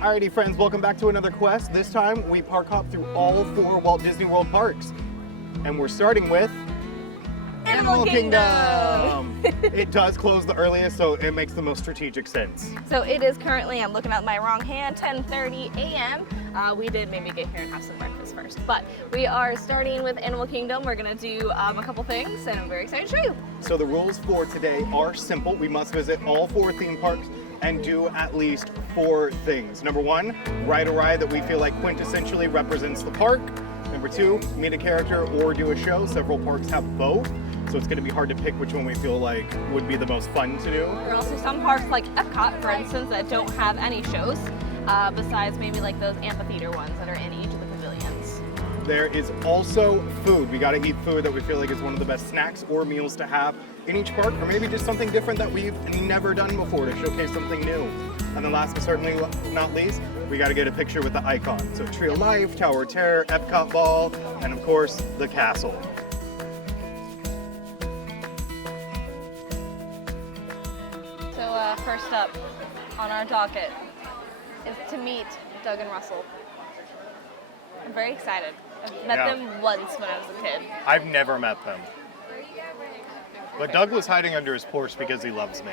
Alrighty friends, welcome back to another quest. This time we park hop through all 4 Walt Disney World parks. And we're starting with Animal Kingdom. It does close the earliest, so it makes the most strategic sense. So it is currently, I'm looking at my wrong hand, 10:30 a.m. We did maybe get here and have some breakfast first, but we are starting with Animal Kingdom. We're gonna do a couple things, and I'm very excited to show you. So the rules for today are simple. We must visit all 4 theme parks and do at least 4 things. Number 1, ride a ride that we feel like quintessentially represents the park. Number 2, meet a character or do a show. Several parks have both, so it's gonna be hard to pick which one we feel like would be the most fun to do. There are also some parks like Epcot, for instance, that don't have any shows, besides maybe like those amphitheater ones that are in each of the pavilions. There is also food. We gotta eat food that we feel like is one of the best snacks or meals to have in each park, or maybe just something different that we've never done before to showcase something new. And then last but certainly not least, we gotta get a picture with the icon. So Tree of Life, Tower of Terror, Epcot Ball, and of course, the castle. So first up on our docket is to meet Doug and Russell. I'm very excited. I've met them once when I was a kid. I've never met them. But Doug was hiding under his porch because he loves me.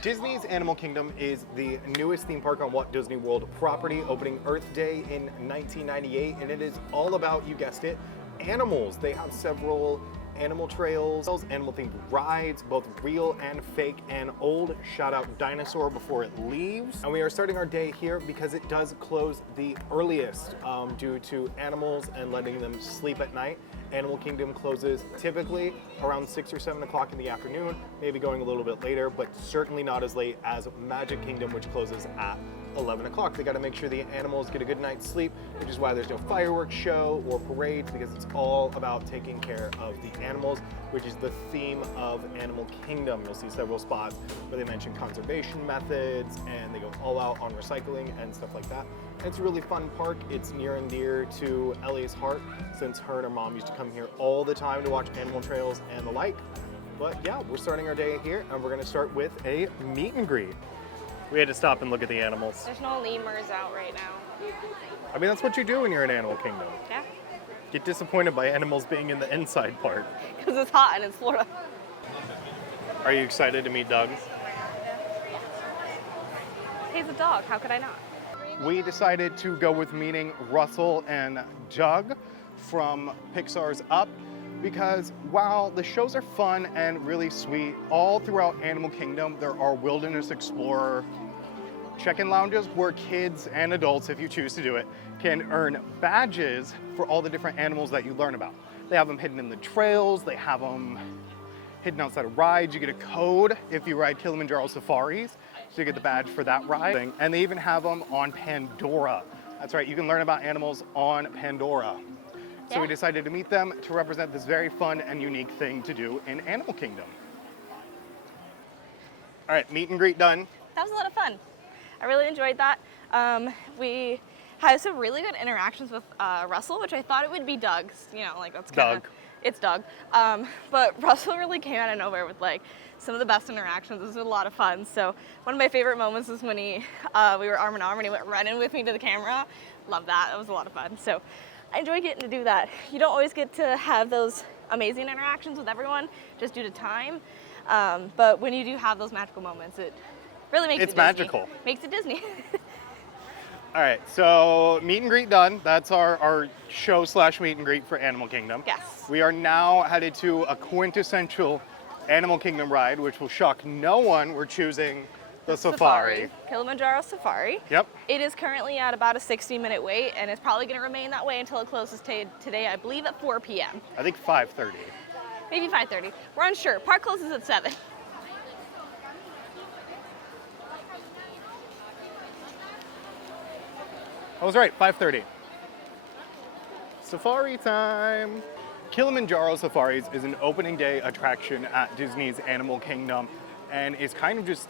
Disney's Animal Kingdom is the newest theme park on Walt Disney World property, opening Earth Day in 1998, and it is all about, you guessed it, animals. They have several animal trails, animal-themed rides, both real and fake and old. Shout out Dinosaur before it leaves. And we are starting our day here because it does close the earliest due to animals and letting them sleep at night. Animal Kingdom closes typically around 6 or 7 o'clock in the afternoon, maybe going a little bit later, but certainly not as late as Magic Kingdom, which closes at 11 o'clock. They got to make sure the animals get a good night's sleep, which is why there's no fireworks show or parades, because it's all about taking care of the animals, which is the theme of Animal Kingdom. You'll see several spots where they mention conservation methods and they go all out on recycling and stuff like that. It's a really fun park. It's near and dear to Ellie's heart since her and her mom used to come here all the time to watch animal trails and the like. But yeah, we're starting our day here and we're gonna start with a meet and greet. We had to stop and look at the animals. There's no lemurs out right now. I mean, that's what you do when you're in Animal Kingdom. Yeah. Get disappointed by animals being in the inside part. Because it's hot and it's Florida. Are you excited to meet Doug? He's a dog, how could I not? We decided to go with meeting Russell and Doug from Pixar's Up because while the shows are fun and really sweet, all throughout Animal Kingdom there are Wilderness Explorer check-in lounges where kids and adults, if you choose to do it, can earn badges for all the different animals that you learn about. They have them hidden in the trails, they have them hidden outside of rides. You get a code if you ride Kilimanjaro Safaris, so you get the badge for that ride. And they even have them on Pandora. That's right, you can learn about animals on Pandora. So we decided to meet them to represent this very fun and unique thing to do in Animal Kingdom. All right, meet and greet done. That was a lot of fun. I really enjoyed that. We had some really good interactions with Russell, which I thought it would be Doug's. You know, like that's kind of, it's Doug. But Russell really came out of nowhere with like some of the best interactions. This was a lot of fun. So one of my favorite moments was when we were arm in arm and he went running with me to the camera. Love that. That was a lot of fun. So I enjoy getting to do that. You don't always get to have those amazing interactions with everyone just due to time. But when you do have those magical moments, it really makes it Disney. Magical. Makes it Disney. All right, so meet and greet done. That's our show / meet and greet for Animal Kingdom. Yes. We are now headed to a quintessential Animal Kingdom ride, which will shock no one. We're choosing the Safari. Kilimanjaro Safari. Yep. It is currently at about a 60-minute wait, and it's probably going to remain that way until it closes today, I believe, at 4 p.m. I think 5:30. Maybe 5:30. We're unsure. Park closes at 7. I was right, 5:30. Safari time. Kilimanjaro Safaris is an opening day attraction at Disney's Animal Kingdom and is kind of just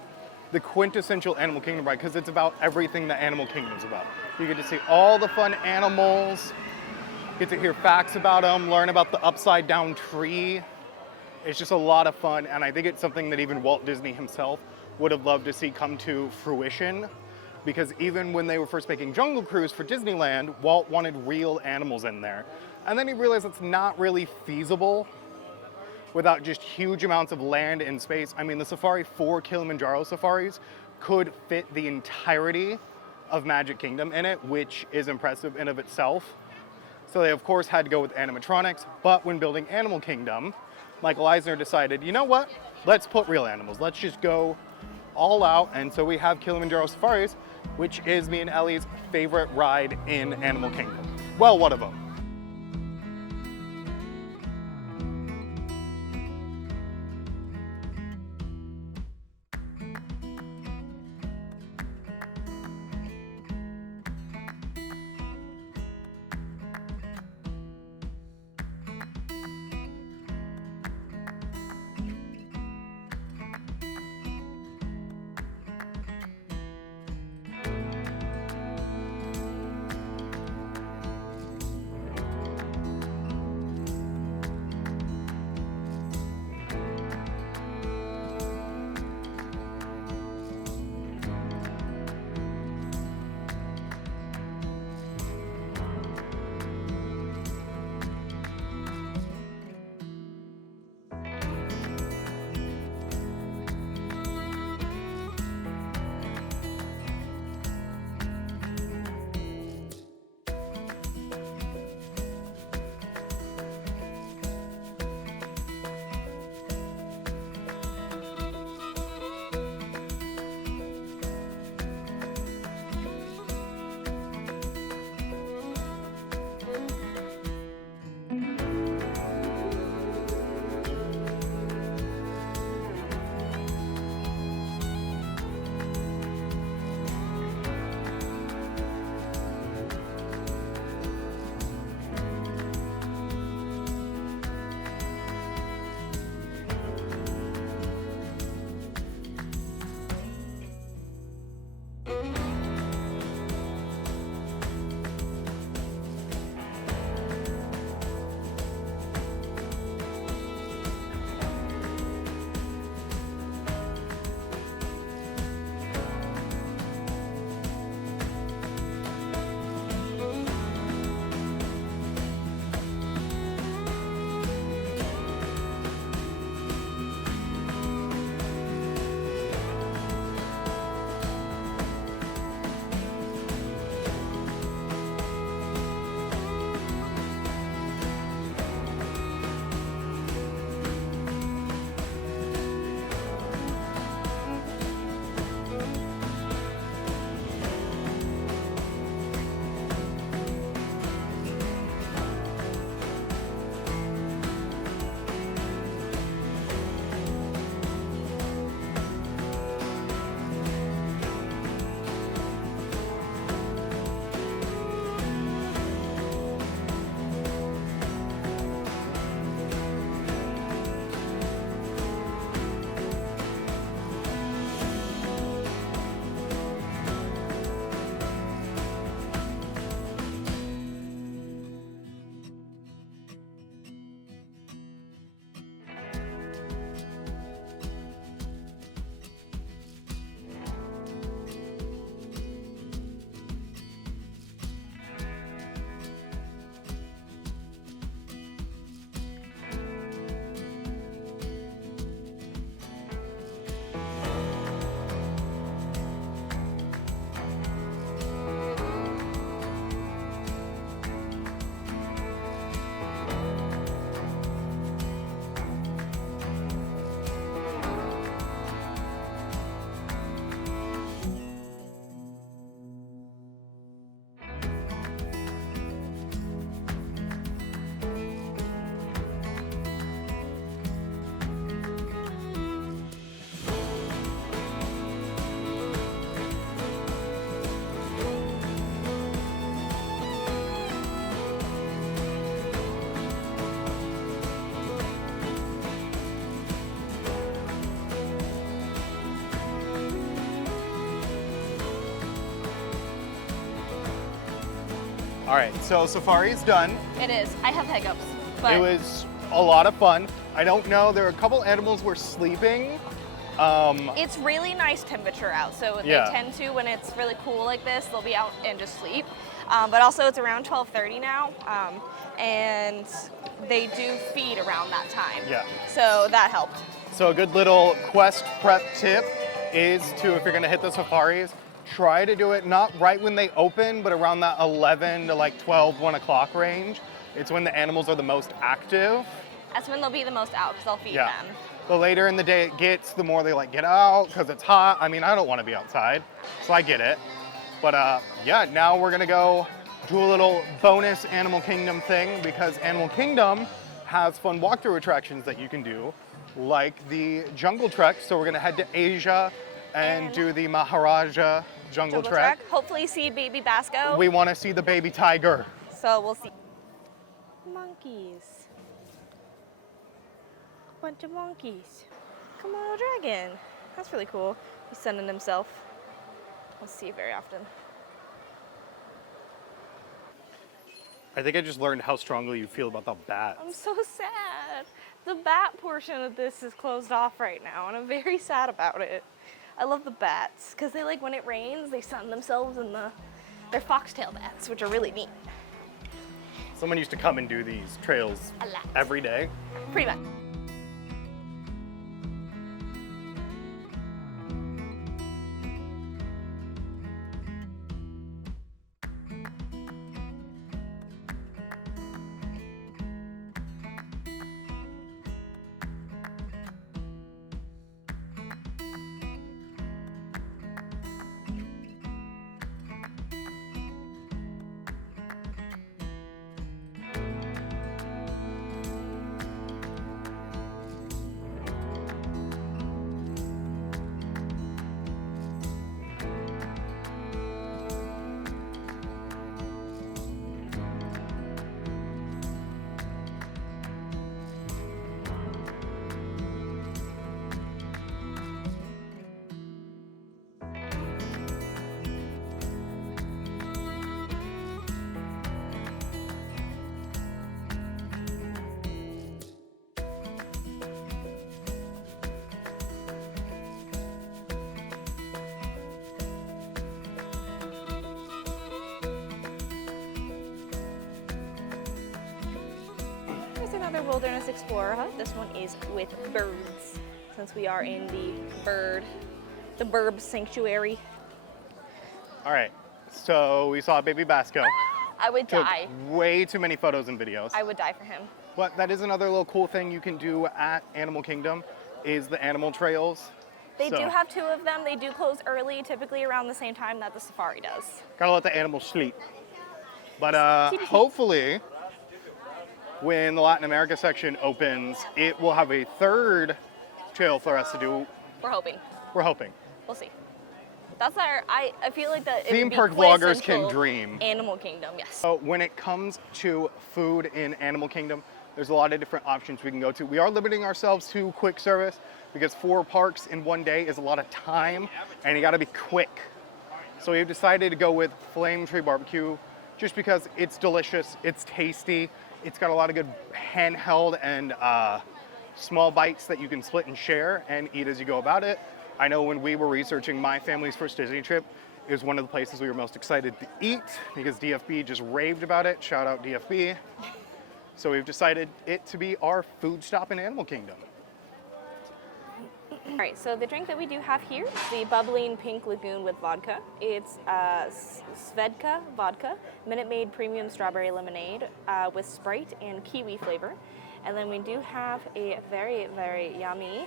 the quintessential Animal Kingdom ride because it's about everything that Animal Kingdom is about. You get to see all the fun animals, get to hear facts about them, learn about the upside down tree. It's just a lot of fun, and I think it's something that even Walt Disney himself would have loved to see come to fruition. because even when they were first making Jungle Cruise for Disneyland, Walt wanted real animals in there. And then he realized it's not really feasible without just huge amounts of land and space. I mean, the safari for Kilimanjaro safaris could fit the entirety of Magic Kingdom in it, which is impressive in of itself. So they of course had to go with animatronics, but when building Animal Kingdom, Michael Eisner decided, you know what? Let's put real animals. Let's just go all out. And so we have Kilimanjaro Safaris, which is me and Ellie's favorite ride in Animal Kingdom. Well, one of them. All right, so safari's done. It is. I have hiccups. But It was a lot of fun. I don't know, there are a couple animals were sleeping, It's really nice temperature out, so they Yeah. tend to, when it's really cool like this, they'll be out and just sleep. But also it's around 12:30 now, and they do feed around that time. Yeah. So that helped. So a good little quest prep tip is to, if you're gonna hit the safaris, try to do it not right when they open, but around that 11 to like 12, 1 o'clock range. It's when the animals are the most active. That's when they'll be the most out, because I'll feed Yeah. them. The later in the day it gets, the more they like get out because it's hot. I mean, I don't want to be outside, so I get it. But yeah, now we're gonna go do a little bonus Animal Kingdom thing because Animal Kingdom has fun walkthrough attractions that you can do, like the Jungle Trek. So we're gonna head to Asia and do the Maharaja Jungle Trek. Hopefully see baby Basco. We want to see the baby tiger. So we'll see. Monkeys. A bunch of monkeys. Komodo dragon. That's really cool. He's sunning himself. We'll see it very often. I think I just learned how strongly you feel about the bats. I'm so sad. The bat portion of this is closed off right now, and I'm very sad about it. I love the bats, because they like, when it rains, they sun themselves in they're foxtail bats, which are really neat. Someone used to come and do these trails A lot. every day. Pretty much. Another Wilderness Explorer hut. This one is with birds, since we are in the burb sanctuary. All right, so we saw baby Basco. I would Took die. way too many photos and videos. I would die for him. But that is another little cool thing you can do at Animal Kingdom is the animal trails. They So, do have 2 of them. They do close early, typically around the same time that the safari does. Gotta let the animals sleep. But Sleepy. hopefully, when the Latin America section opens, it will have a 3rd trail for us to do. We're hoping. We're hoping. We'll see. That's I feel like that it Theme would be park vloggers can quintessential dream. Animal Kingdom, yes. So when it comes to food in Animal Kingdom, there's a lot of different options we can go to. We are limiting ourselves to quick service because 4 parks in one day is a lot of time and you gotta be quick. So we've decided to go with Flame Tree Barbecue just because it's delicious, it's tasty, it's got a lot of good handheld and small bites that you can split and share and eat as you go about it. I know when we were researching my family's first Disney trip, it was one of the places we were most excited to eat because DFB just raved about it. Shout out DFB. So we've decided it to be our food stop in Animal Kingdom. All right, so the drink that we do have here is the bubbling pink lagoon with vodka. It's Svedka vodka, Minute Maid premium strawberry lemonade with Sprite and kiwi flavor. And then we do have a very, very yummy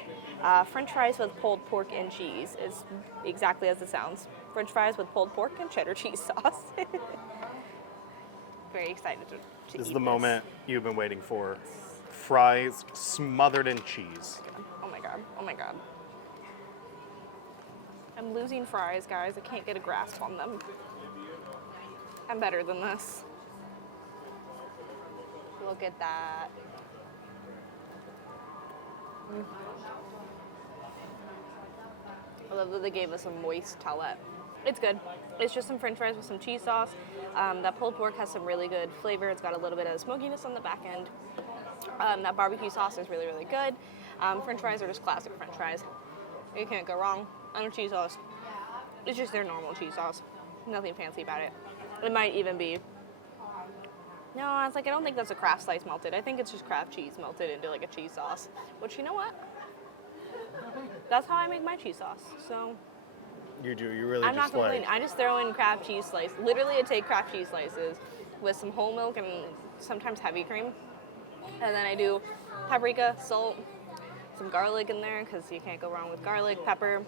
French fries with pulled pork and cheese. It's exactly as it sounds. French fries with pulled pork and cheddar cheese sauce. Very excited to eat This is the moment you've been waiting for. Fries smothered in cheese. Oh my god, oh my god. I'm losing fries, guys. I can't get a grasp on them. I'm better than this. Look at that. I love that they gave us a moist towelette. It's good. It's just some French fries with some cheese sauce. That pulled pork has some really good flavor. It's got a little bit of smokiness on the back end. That barbecue sauce is really, really good. French fries are just classic French fries. You can't go wrong. And cheese sauce. It's just their normal cheese sauce. Nothing fancy about it. It might even be... No, it's like, I don't think that's a Kraft slice melted. I think it's just Kraft cheese melted into like a cheese sauce. Which, you know what? That's how I make my cheese sauce. So... You do. You really I'm just not complaining. I just throw in Kraft cheese slice. Literally, I take Kraft cheese slices with some whole milk and sometimes heavy cream. And then I do paprika, salt, some garlic in there because you can't go wrong with garlic, pepper.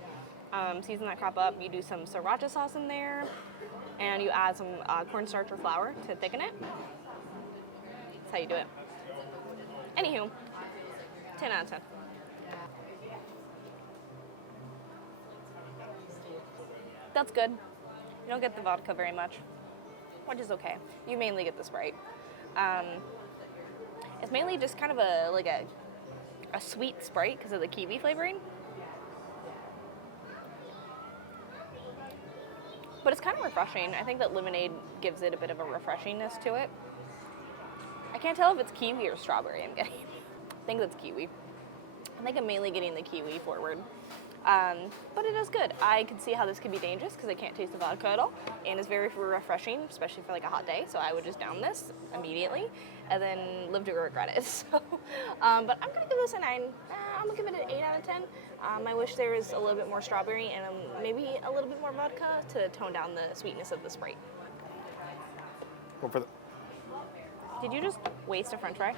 Season that crap up. You do some sriracha sauce in there. And you add some cornstarch or flour to thicken it. That's how you do it. Anywho, 10 out of 10. That's good. You don't get the vodka very much, which is okay. You mainly get the Sprite. It's mainly just kind of a sweet Sprite because of the kiwi flavoring. But it's kind of refreshing. I think that lemonade gives it a bit of a refreshingness to it. I can't tell if it's kiwi or strawberry I'm getting. I think that's kiwi. I think I'm mainly getting the kiwi forward. But it is good. I can see how this could be dangerous because I can't taste the vodka at all. And it's very refreshing, especially for like a hot day. So I would just down this immediately and then live to regret it. So, but I'm going to give this a 9. I'm going to give it an 8 out of 10. I wish there was a little bit more strawberry and maybe a little bit more vodka to tone down the sweetness of the Sprite. Go for the... Did you just waste a french fry?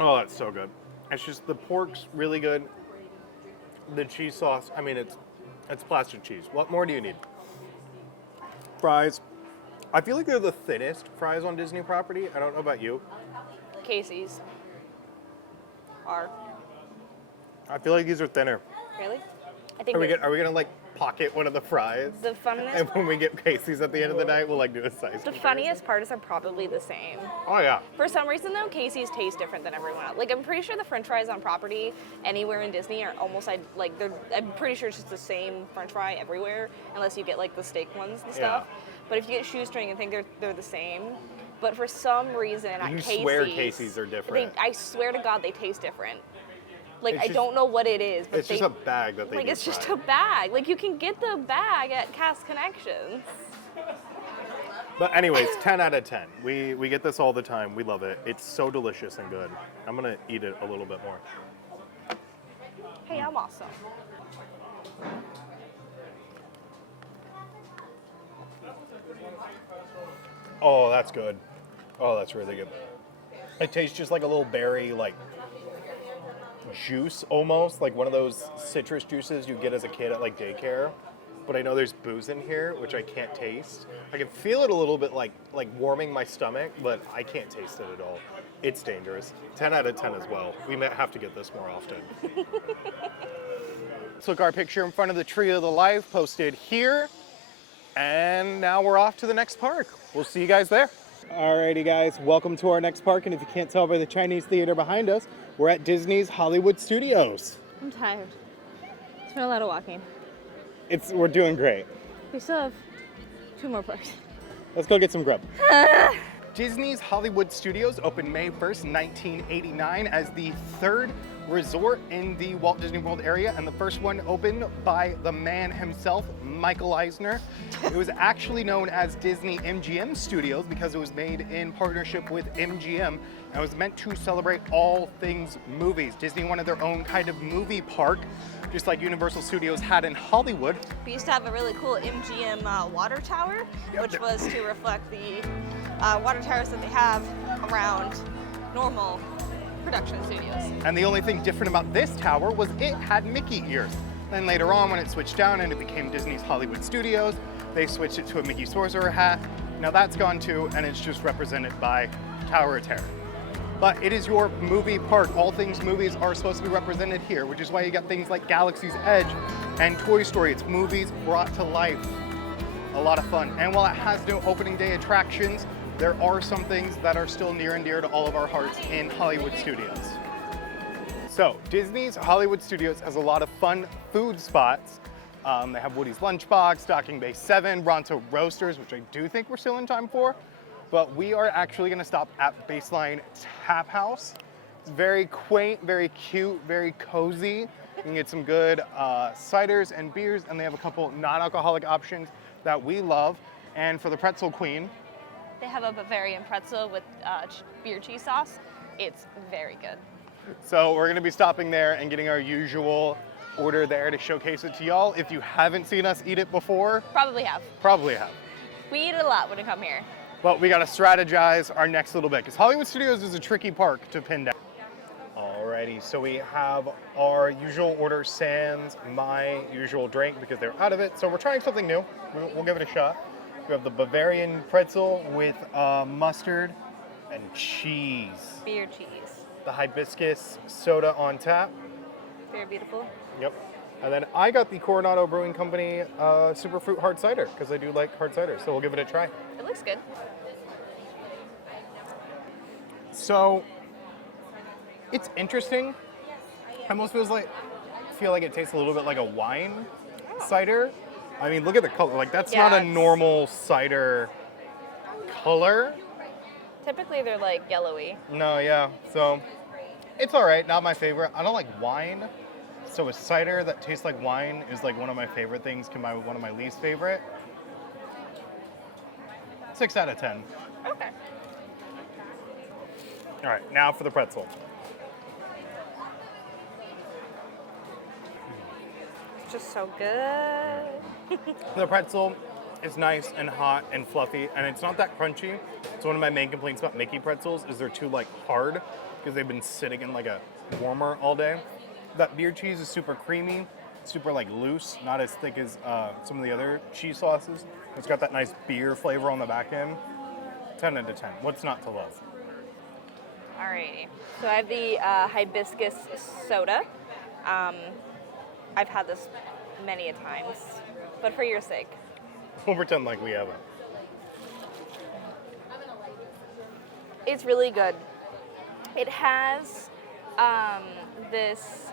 Oh, that's so good. It's just the pork's really good. The cheese sauce, I mean, it's plastic cheese. What more do you need? Fries. I feel like they're the thinnest fries on Disney property. I don't know about you. Casey's are. I feel like these are thinner. Really? I think Are we gonna like pocket one of the fries? the funniest And when we get Casey's at the end of the night, we'll like do a size. the funniest part is they're probably the same. Oh yeah. For some reason though, Casey's taste different than everyone else. Like I'm pretty sure the French fries on property anywhere in Disney are almost like they're. I'm pretty sure it's just the same French fry everywhere, unless you get like the steak ones and stuff. But if you get shoestring, I think they're the same. But for some reason at You Casey's, swear Casey's are different. I swear to God, they taste different. Like It's I just- don't know what it is, but It's just a bag that they like deep it's just fry. a bag. Like you can get the bag at Cast Connections. But anyways, 10 out of 10. We get this all the time. We love it. It's so delicious and good. I'm gonna eat it a little bit more. Hey, I'm awesome. Oh, that's good. Oh, that's really good. It tastes just like a little berry, like juice almost, like one of those citrus juices you get as a kid at like daycare. But I know there's booze in here, which I can't taste. I can feel it a little bit like warming my stomach, but I can't taste it at all. It's dangerous. 10 out of 10 as well. We might have to get this more often. Let's look our picture in front of the Tree of the Life posted here. And now we're off to the next park. We'll see you guys there. Alrighty guys, welcome to our next park. And if you can't tell by the Chinese theater behind us, we're at Disney's Hollywood Studios. I'm tired. It's been a lot of walking. We're doing great. We still have 2 more parks. Let's go get some grub. Disney's Hollywood Studios opened May 1st, 1989 as the 3rd resort in the Walt Disney World area, and the first one opened by the man himself, Michael Eisner. It was actually known as Disney MGM Studios because it was made in partnership with MGM, and it was meant to celebrate all things movies. Disney wanted their own kind of movie park, just like Universal Studios had in Hollywood. We used to have a really cool MGM water tower, which was to reflect the water towers that they have around normal production studios. And the only thing different about this tower was it had Mickey ears. Then later on, when it switched down and it became Disney's Hollywood Studios, they switched it to a Mickey Sorcerer hat. Now that's gone too, and it's just represented by Tower of Terror. But it is your movie park. All things movies are supposed to be represented here, which is why you got things like Galaxy's Edge and Toy Story. It's movies brought to life. A lot of fun. And while it has no opening day attractions, there are some things that are still near and dear to all of our hearts in Hollywood Studios. So, Disney's Hollywood Studios has a lot of fun food spots. They have Woody's Lunchbox, Docking Bay 7, Ronto Roasters, which I do think we're still in time for. But we are actually gonna stop at Baseline Tap House. It's very quaint, very cute, very cozy. You can get some good ciders and beers, and they have a couple non-alcoholic options that we love. And for the pretzel queen, They have a Bavarian pretzel with beer cheese sauce. It's very good. so we're gonna be stopping there and getting our usual order there to showcase it to y'all. If you haven't seen us eat it before, Probably have. probably have. We eat it a lot when we come here. But we gotta strategize our next little bit, because Hollywood Studios is a tricky park to pin down. Alrighty, so we have our usual order sans my usual drink because they're out of it. So we're trying something new. We'll give it a shot. We have the Bavarian pretzel with mustard and cheese. Beer cheese. The hibiscus soda on tap. Very beautiful. Yep. And then I got the Coronado Brewing Company Superfruit Hard Cider because I do like hard cider. So we'll give it a try. It looks good. So it's interesting. Almost feel like it tastes a little bit like a wine cider. I mean, look at the color. Like that's Yeah, not a it's- normal cider color. Typically they're like yellowy. No, yeah. So it's all right. Not my favorite. I don't like wine. So a cider that tastes like wine is like one of my favorite things combined with one of my least favorite. 6 out of 10. Okay. All right, now for the pretzel. It's just so good. The pretzel is nice and hot and fluffy, and it's not that crunchy. So one of my main complaints about Mickey pretzels is they're too like hard because they've been sitting in like a warmer all day. That beer cheese is super creamy, super like loose, not as thick as some of the other cheese sauces. It's got that nice beer flavor on the back end. 10 out of 10. What's not to love? Alrighty. So I have the hibiscus soda. I've had this many a times, but for your sake. We'll pretend like we haven't. It's really good. It has this,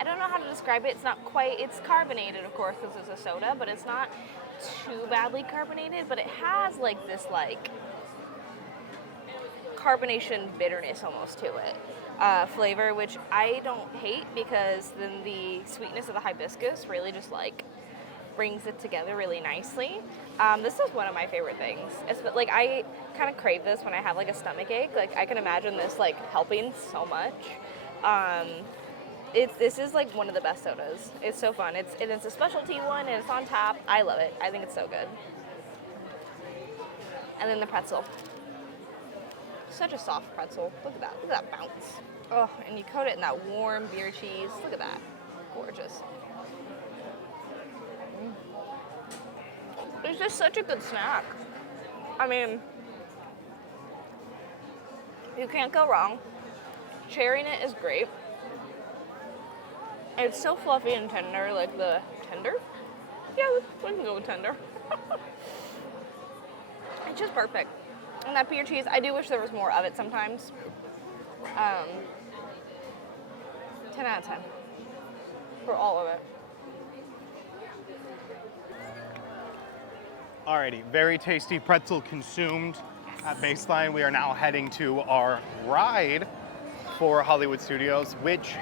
I don't know how to describe it. It's not quite, it's carbonated, of course, because it's a soda, but it's not too badly carbonated, but it has like this like carbonation bitterness almost to it. Flavor, which I don't hate because then the sweetness of the hibiscus really just like brings it together really nicely. This is one of my favorite things. Like I kind of crave this when I have like a stomach ache. Like I can imagine this like helping so much. This is like one of the best sodas. It's so fun. It's a specialty one and it's on tap. I love it. I think it's so good. And then the pretzel. Such a soft pretzel. Look at that. Look at that bounce. Oh, and you coat it in that warm beer cheese. Look at that. Gorgeous. It's just such a good snack. I mean, you can't go wrong. Sharing it is great. It's so fluffy and tender, like the tender. Yeah, we can go with tender. It's just perfect. And that beer cheese, I do wish there was more of it sometimes. 10 out of 10 for all of it. Alrighty, very tasty pretzel consumed at Baseline. We are now heading to our ride for Hollywood Studios, which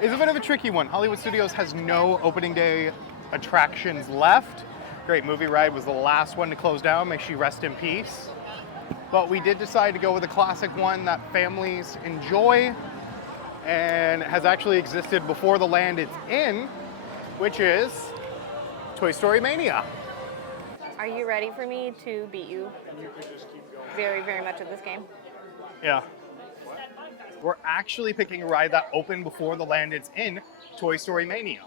is a bit of a tricky one. Hollywood Studios has no opening day attractions left. Great Movie Ride was the last one to close down. May she rest in peace. But we did decide to go with a classic one that families enjoy and has actually existed before the land it's in, which is Toy Story Mania. Are you ready for me to beat you very, very much at this game? Yeah. We're actually picking a ride that opened before the land it's in, Toy Story Mania.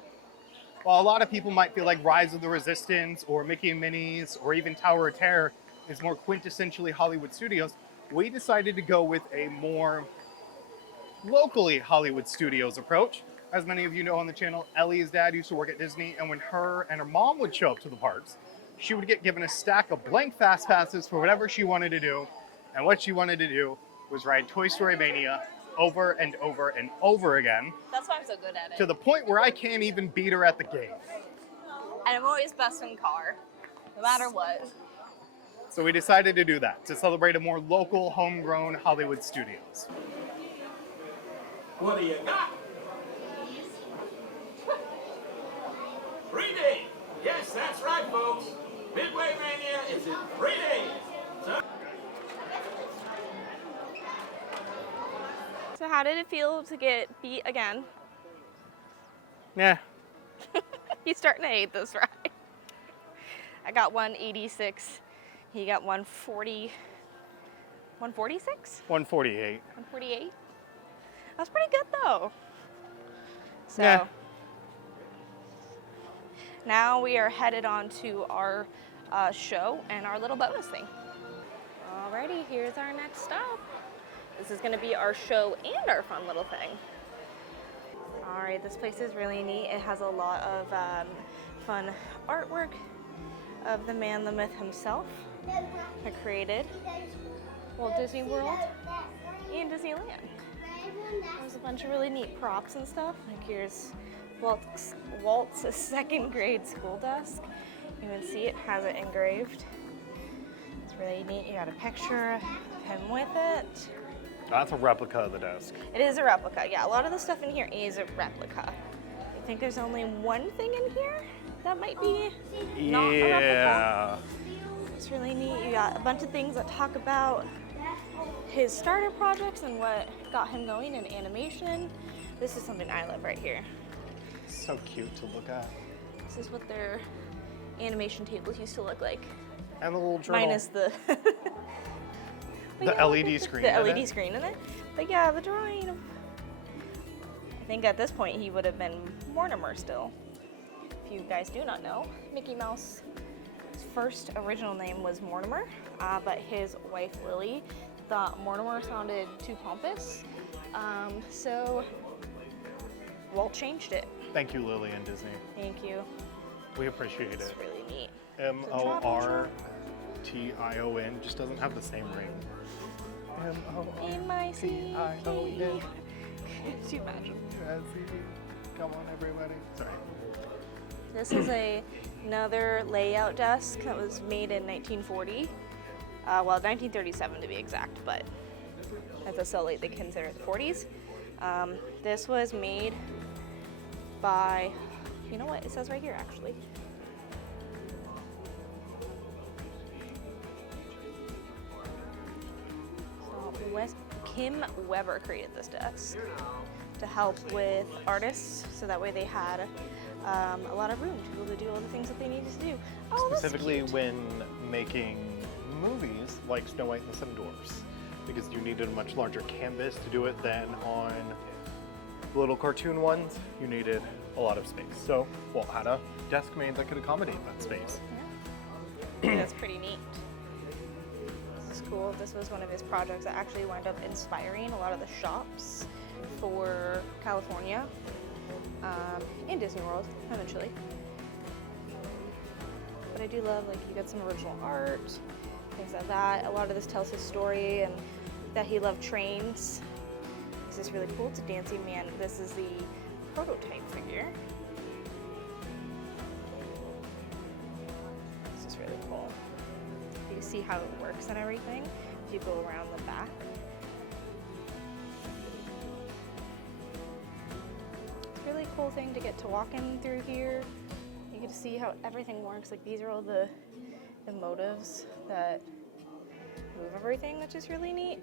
While a lot of people might feel like Rise of the Resistance or Mickey and Minnie's or even Tower of Terror is more quintessentially Hollywood Studios, we decided to go with a more locally Hollywood Studios approach. As many of you know on the channel, Ellie's dad used to work at Disney, and when her and her mom would show up to the parks, she would get given a stack of blank fast passes for whatever she wanted to do. And what she wanted to do was ride Toy Story Mania over and over and over again. That's why I'm so good at it. To the point where I can't even beat her at the game. And I'm always best in car, no matter what. So we decided to do that to celebrate a more local, homegrown Hollywood studios. What do you got? 3 days. Yes, that's right, folks. Midway Mania is in 3 days. So how did it feel to get beat again? Yeah. He's starting to hate this ride. I got 186. He got 140. 146? 148. 148? That's pretty good though. So Yeah. now we are headed on to our show and our little bonus thing. Alrighty, here's our next stop. This is gonna be our show and our fun little thing. All right, this place is really neat. It has a lot of fun artwork of the man, the myth himself, who created Walt Disney World and Disneyland. There's a bunch of really neat props and stuff. Like here's Walt's second grade school desk. You can see it has it engraved. It's really neat. You got a picture of him with it. That's a replica of the desk. It is a replica. Yeah, a lot of the stuff in here is a replica. I think there's only one thing in here that might be not a replica. It's really neat. You got a bunch of things that talk about his starter projects and what got him going in animation. This is something I love right here. So cute to look at. This is what their animation tables used to look like. And the little journal. Minus the The LED screen. The LED screen in it. But yeah, the drawing. I think at this point he would have been Mortimer still. If you guys do not know, Mickey Mouse's first original name was Mortimer, but his wife Lily thought Mortimer sounded too pompous, so Walt changed it. Thank you, Lily and Disney. Thank you. We appreciate It's it. really neat. MORTION just doesn't have the same ring. M-I-C-K. MORTION. Could you imagine? Come on, everybody. Sorry. This is another layout desk that was made in 1940. Well, 1937 to be exact, but that's so late they consider it the 40s. This was made by, you know what, it says right here actually. So Kim Weber created this desk to help with artists, so that way they had a lot of room to be able to do all the things that they needed to do. Oh, Specifically that's cute. when making movies like Snow White and the Seven Dwarfs, because you needed a much larger canvas to do it than on the little cartoon ones. You needed a lot of space. So Walt had a desk made that could accommodate that space. Yeah. That's pretty neat. This is cool. This was one of his projects that actually wound up inspiring a lot of the shops for California and Disney World eventually. But I do love, like, you got some original art, things like that. A lot of this tells his story and that he loved trains. This is really cool. It's a dancing man. This is the prototype figure. This is really cool. You see how it works and everything if you go around the back. It's a really cool thing to get to walk in through here. You get to see how everything works. Like, these are all the motives that move everything, which is really neat.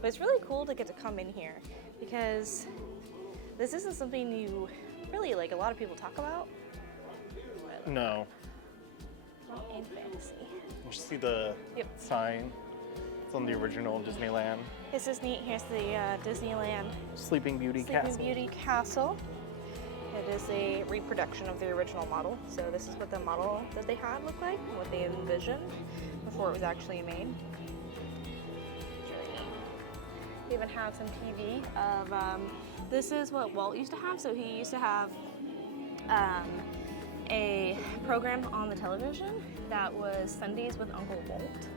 But it's really cool to get to come in here because this isn't something you really, like, a lot of people talk about. No. Not in fantasy. You should see the Yep. sign. It's on the original Disneyland This is neat. Here's the Disneyland Sleeping Beauty Sleeping Castle. Beauty Castle. It is a reproduction of the original model. So this is what the model that they had looked like, what they envisioned before it was actually made. It's really neat. We even have some TV of, this is what Walt used to have. So he used to have a program on the television that was Sundays with Uncle Walt.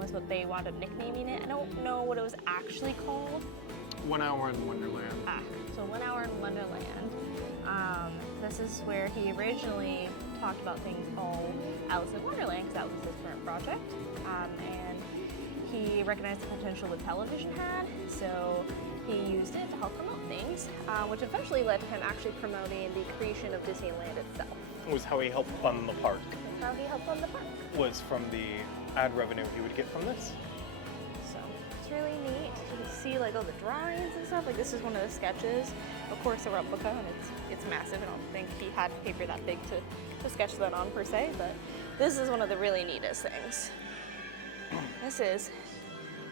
Was what they wound up nicknaming it. I don't know what it was actually called. 1 Hour in Wonderland. So 1 Hour in Wonderland. This is where he originally talked about things called Alice in Wonderland, because that was his current project. And he recognized the potential the television had, so he used it to help promote things, which eventually led to him actually promoting the creation of Disneyland itself. It was how he helped fund the park. That's how he helped fund the park. Was from the ad revenue he would get from this. So it's really neat. You can see like all the drawings and stuff. Like this is one of the sketches. Of course, a replica, and it's massive. I don't think he had paper that big to sketch that on per se, but this is one of the really neatest things. This is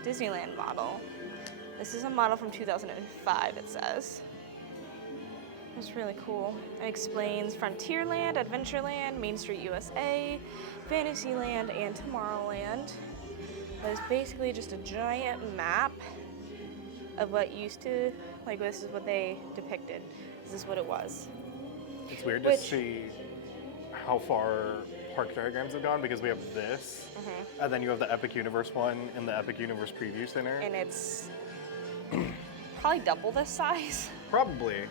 Disneyland model. This is a model from 2005, it says. It's really cool. It explains Frontierland, Adventureland, Main Street USA, Fantasyland, and Tomorrowland. But it's basically just a giant map of what used to, like this is what they depicted. This is what it was. It's weird to see how far park diagrams have gone, because we have this, and then you have the Epic Universe one in the Epic Universe Preview Center. And it's probably double this size. Probably.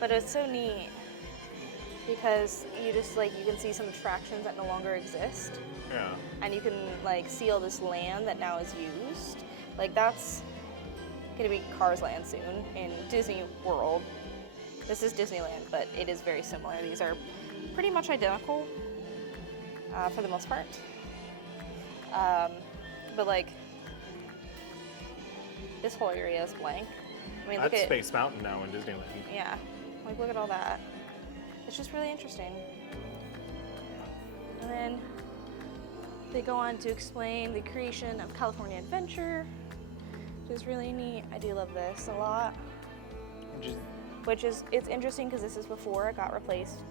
But it's so neat because you just like, you can see some attractions that no longer exist. Yeah. And you can like see all this land that now is used. Like that's gonna be Cars Land soon in Disney World. This is Disneyland, but it is very similar. These are pretty much identical for the most part. But like this whole area is blank. I mean, look That's at Space Mountain now in Disneyland. yeah. Like, look at all that. It's just really interesting. And then they go on to explain the creation of California Adventure, which is really neat. I do love this a lot. It's interesting because this is before it got replaced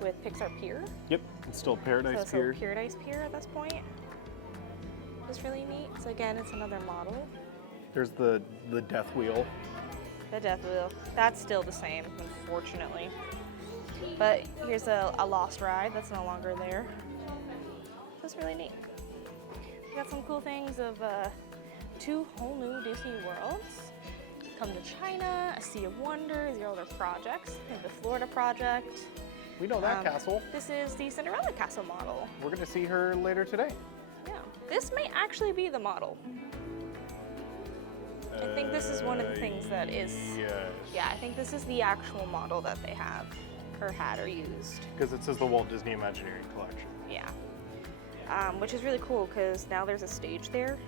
with Pixar Pier. Yep, it's still Paradise So it's Pier. still Paradise Pier at this point. It's really neat. So again, it's another model. There's the Death Wheel. The Death Wheel. That's still the same, unfortunately. But here's a lost ride that's no longer there. That's really neat. We got some cool things of 2 whole new Disney worlds. Come to China, A Sea of Wonders, your other projects. We have the Florida project. We know that castle. This is the Cinderella castle model. We're going to see her later today. Yeah. This may actually be the model. I think this is one of the things that is. Yes. Yeah, I think this is the actual model that they have, or had, or used. Because it says the Walt Disney Imagineering Collection. Yeah. Which is really cool because now there's a stage there,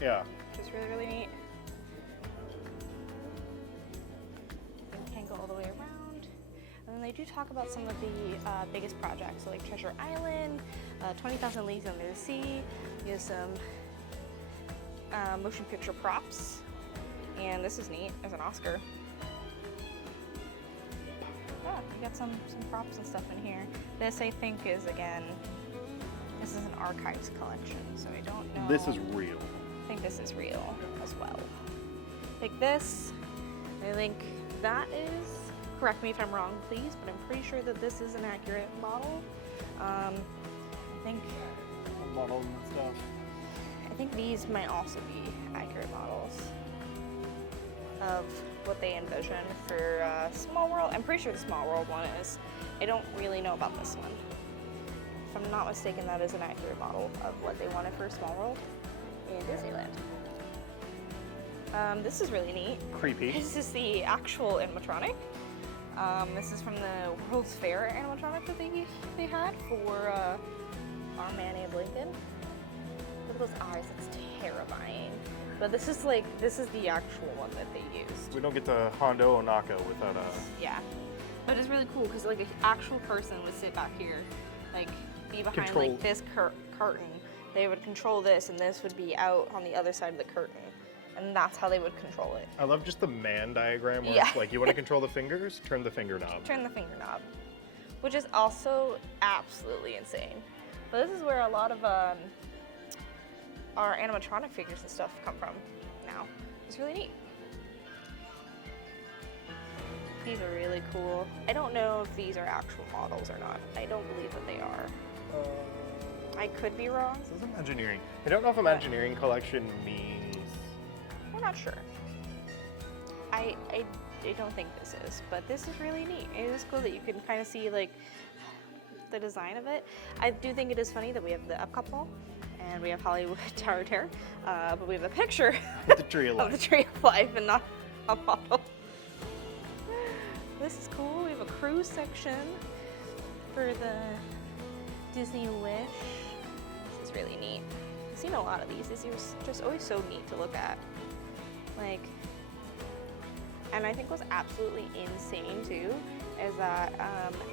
Yeah. which is really, really neat. You can go all the way around. And then they do talk about some of the biggest projects, so like Treasure Island, 20,000 Leagues Under the Sea. You have some motion picture props, and this is neat as an Oscar. Yeah, you got some props and stuff in here. This I think is, again, this is an archives collection, so I don't know. This is real. I think this is real as well. Like this, I think that is, correct me if I'm wrong please, but I'm pretty sure that this is an accurate model. I think Models and stuff. I think these might also be accurate models of what they envision for Small World. I'm pretty sure the Small World one is. I don't really know about this one. If I'm not mistaken, that is an accurate model of what they wanted for Small World in Disneyland. This is really neat. Creepy. This is the actual animatronic. This is from the World's Fair animatronic that they had for our man Abe Lincoln. Look at those eyes, it's terrifying. But this is the actual one that they used. We don't get the Hondo Onaka without a... Yeah. But it's really cool because like an actual person would sit back here, like be behind Control. like this curtain. They would control this and this would be out on the other side of the curtain. And that's how they would control it. I love just the man diagram where Yeah. it's like, you want to control the fingers? Turn the finger knob. Turn the finger knob. Which is also absolutely insane. But this is where a lot of our animatronic figures and stuff come from now. It's really neat. These are really cool. I don't know if these are actual models or not. I don't believe that they are. I could be wrong. This is Imagineering. I don't know if Imagineering Collection means... We're not sure. I don't think this is, but this is really neat. It is cool that you can kind of see like the design of it. I do think it is funny that we have the Up couple and we have Hollywood Tower Terror, but we have a picture The Tree of of the Life. Tree of Life and not a model. This is cool. We have a cruise section for the Disney Wish. This is really neat. I've seen a lot of these. These are just always so neat to look at. Like, and I think what's absolutely insane too is that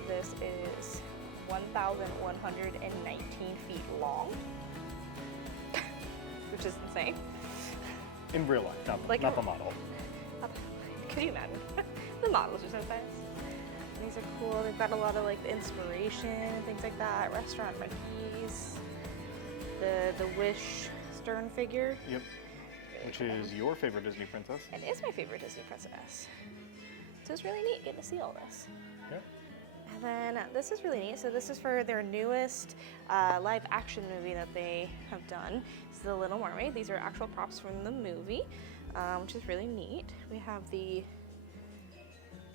this is 1,119 feet long, which is insane. In real life, Like- not the model. Could you imagine? The models are so fast. And these are cool. They've got a lot of like the inspiration and things like that. Restaurant recipes. The Wish Stern figure. Yep. Which is your favorite Disney princess. It is my favorite Disney princess. So it's really neat getting to see all this. Yep. And then this is really neat. So this is for their newest live action movie that they have done. It's The Little Mermaid. These are actual props from the movie, which is really neat. We have the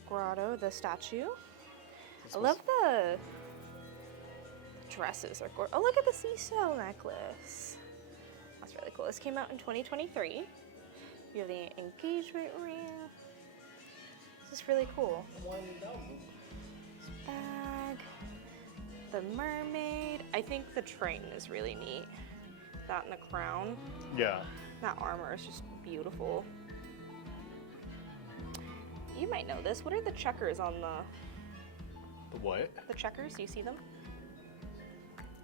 grotto, the statue. I love the dresses. Are gorgeous. Oh, look at the seashell necklace. That's really cool. This came out in 2023. You have the engagement ring. This is really cool. This bag. The mermaid. I think the train is really neat. That and the crown. Yeah. That armor is just beautiful. You might know this. What are the checkers on The what? the checkers? Do you see them?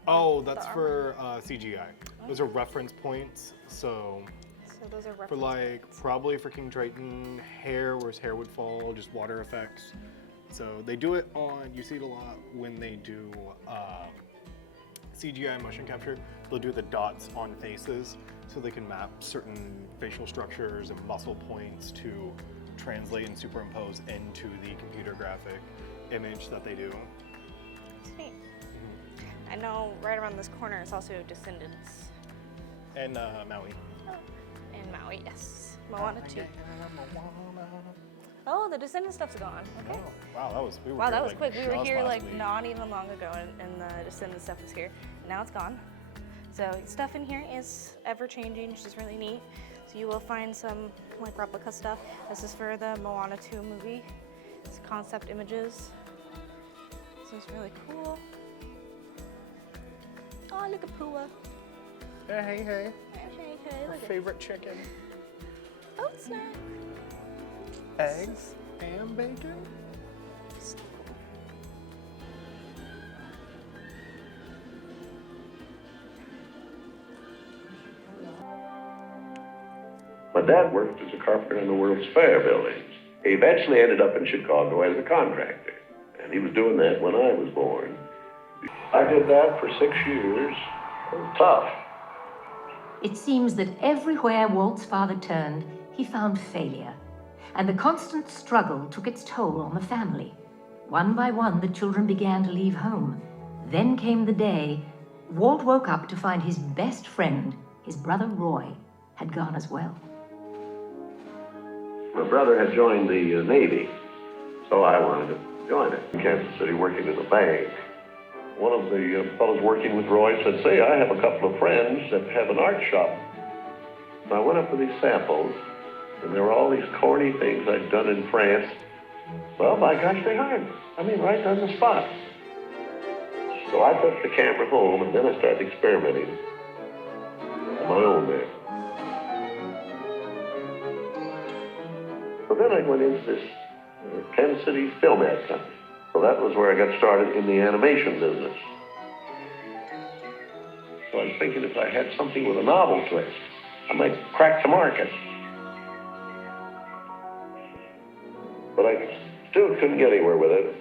Oh, that's The for CGI. Those are reference points. So So those are for reference. like probably for King Triton, hair, where his hair would fall, just water effects. So they do it on. You see it a lot when they do CGI motion capture. They'll do the dots on faces so they can map certain facial structures and muscle points to translate and superimpose into the computer graphic image that they do. It's neat. I know right around this corner is also Descendants. And Maui. In Maui, yes. Moana 2. Oh, the Descendant stuff's gone. Okay. Wow, that was. We were Wow, here, that was like, quick. We were just here last like week. not even long ago, and the Descendant stuff is here. And now it's gone. So stuff in here is ever changing, which is really neat. So you will find some like replica stuff. This is for the Moana 2 movie. It's concept images. So it's really cool. Oh, look at Pua. Yeah, hey, hey. Hey, Our look at favorite chicken. Oh, snack. Eggs and bacon. My dad worked as a carpenter in the World's Fair buildings. He eventually ended up in Chicago as a contractor, and he was doing that when I was born. I did that for 6 years. It was tough. It seems that everywhere Walt's father turned, he found failure, and the constant struggle took its toll on the family. One by one, the children began to leave home. Then came the day Walt woke up to find his best friend, his brother Roy, had gone as well. My brother had joined the Navy, so I wanted to join it. In Kansas City, working in a bank. One of the fellows working with Roy said, "Say, I have a couple of friends that have an art shop." And I went up with these samples, and there were all these corny things I'd done in France. Well, by gosh, they hired me. I mean, right on the spot. So I took the camera home, and then I started experimenting on my own there. So then I went into this Kansas City Film Ad Company. So that was where I got started in the animation business. So I was thinking if I had something with a novel twist, I might crack the market. But I still couldn't get anywhere with it.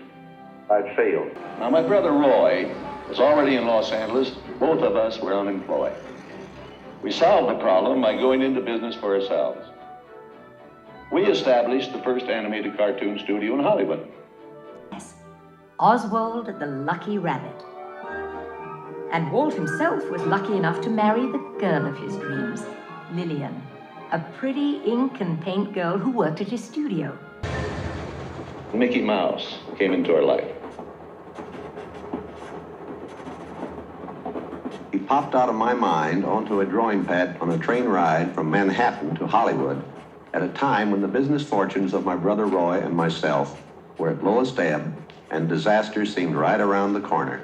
I'd failed. Now, my brother Roy was already in Los Angeles. Both of us were unemployed. We solved the problem by going into business for ourselves. We established the first animated cartoon studio in Hollywood. Yes, Oswald the Lucky Rabbit. And Walt himself was lucky enough to marry the girl of his dreams, Lillian, a pretty ink and paint girl who worked at his studio. Mickey Mouse came into our life. popped out of my mind onto a drawing pad on a train ride from Manhattan to Hollywood at a time when the business fortunes of my brother Roy and myself were at lowest ebb and disaster seemed right around the corner.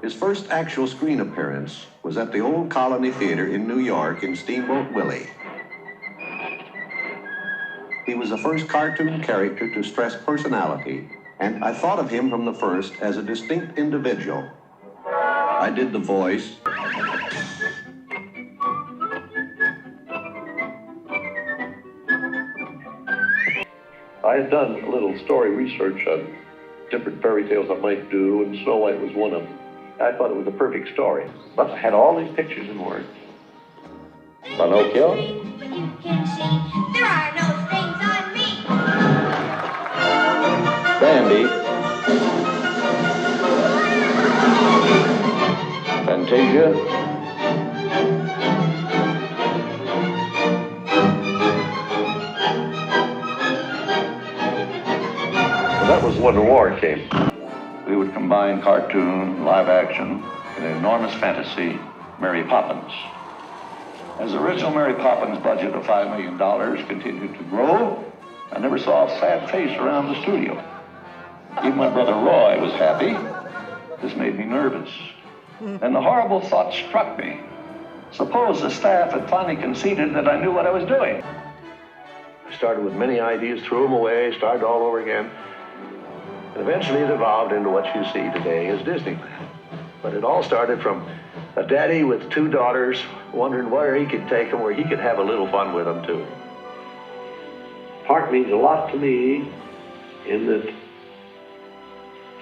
His first actual screen appearance was at the Old Colony Theater in New York in Steamboat Willie. He was the first cartoon character to stress personality, and I thought of him from the first as a distinct individual. I did the voice. I had done a little story research on different fairy tales I might do, and Snow White was one of them. I thought it was a perfect story. But I had all these pictures and words. Pinocchio? You can see there are no strings on me. Bambi. Fantasia. Well, that was when the war came. We would combine cartoon and live action in an enormous fantasy, Mary Poppins. As the original Mary Poppins budget of $5 million continued to grow, I never saw a sad face around the studio. Even my brother Roy was happy. This made me nervous. And the horrible thought struck me. Suppose the staff had finally conceded that I knew what I was doing. I started with many ideas, threw them away, started all over again. And eventually it evolved into what you see today as Disneyland. But it all started from a daddy with two daughters wondering where he could take them, where he could have a little fun with them too. Park means a lot to me in that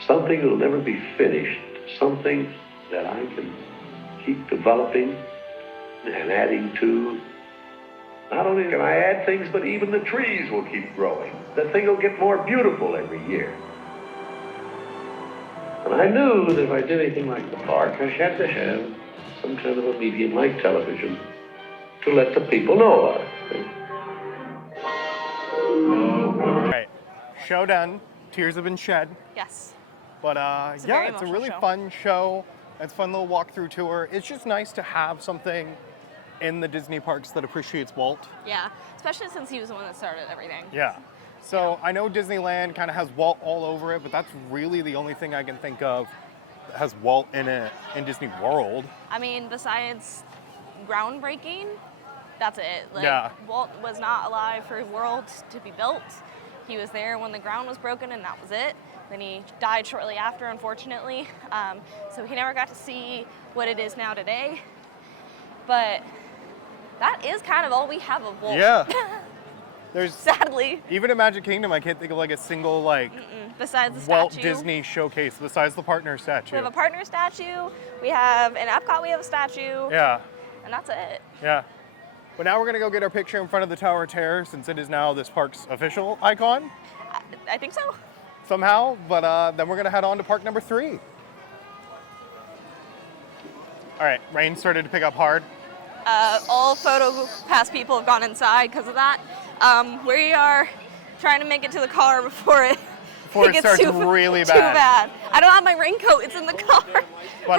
something will never be finished, something that I can keep developing and adding to. Not only can I add things, but even the trees will keep growing. The thing will get more beautiful every year. And I knew that if I did anything like the park, I had to have some kind of a medium like television to let the people know about it. All right, show done. Tears have been shed. Yes. But a yeah, very it's a emotional really show. fun show. It's a fun little walkthrough tour. It's just nice to have something in the Disney parks that appreciates Walt. Yeah, especially since he was the one that started everything. Yeah. So I know Disneyland kind of has Walt all over it, but that's really the only thing I can think of that has Walt in it in Disney World. I mean, besides groundbreaking, that's it. Like, Yeah. Walt was not alive for World to be built. He was there when the ground was broken, and that was it. Then he died shortly after, unfortunately. So he never got to see what it is now today. But that is kind of all we have of Walt. Yeah. There's Sadly. even in Magic Kingdom, I can't think of like a single like Besides the Walt statue. Disney showcase besides the partner statue. We have a partner statue. We have in Epcot. We have a statue. Yeah. And that's it. Yeah. But now we're gonna go get our picture in front of the Tower of Terror since it is now this park's official icon I think so. somehow. But then we're gonna head on to park number 3. All right, rain started to pick up hard. All photo pass people have gone inside because of that. We are trying to make it to the car before it It gets starts too, really too bad. bad. I don't have my raincoat. It's in the car. But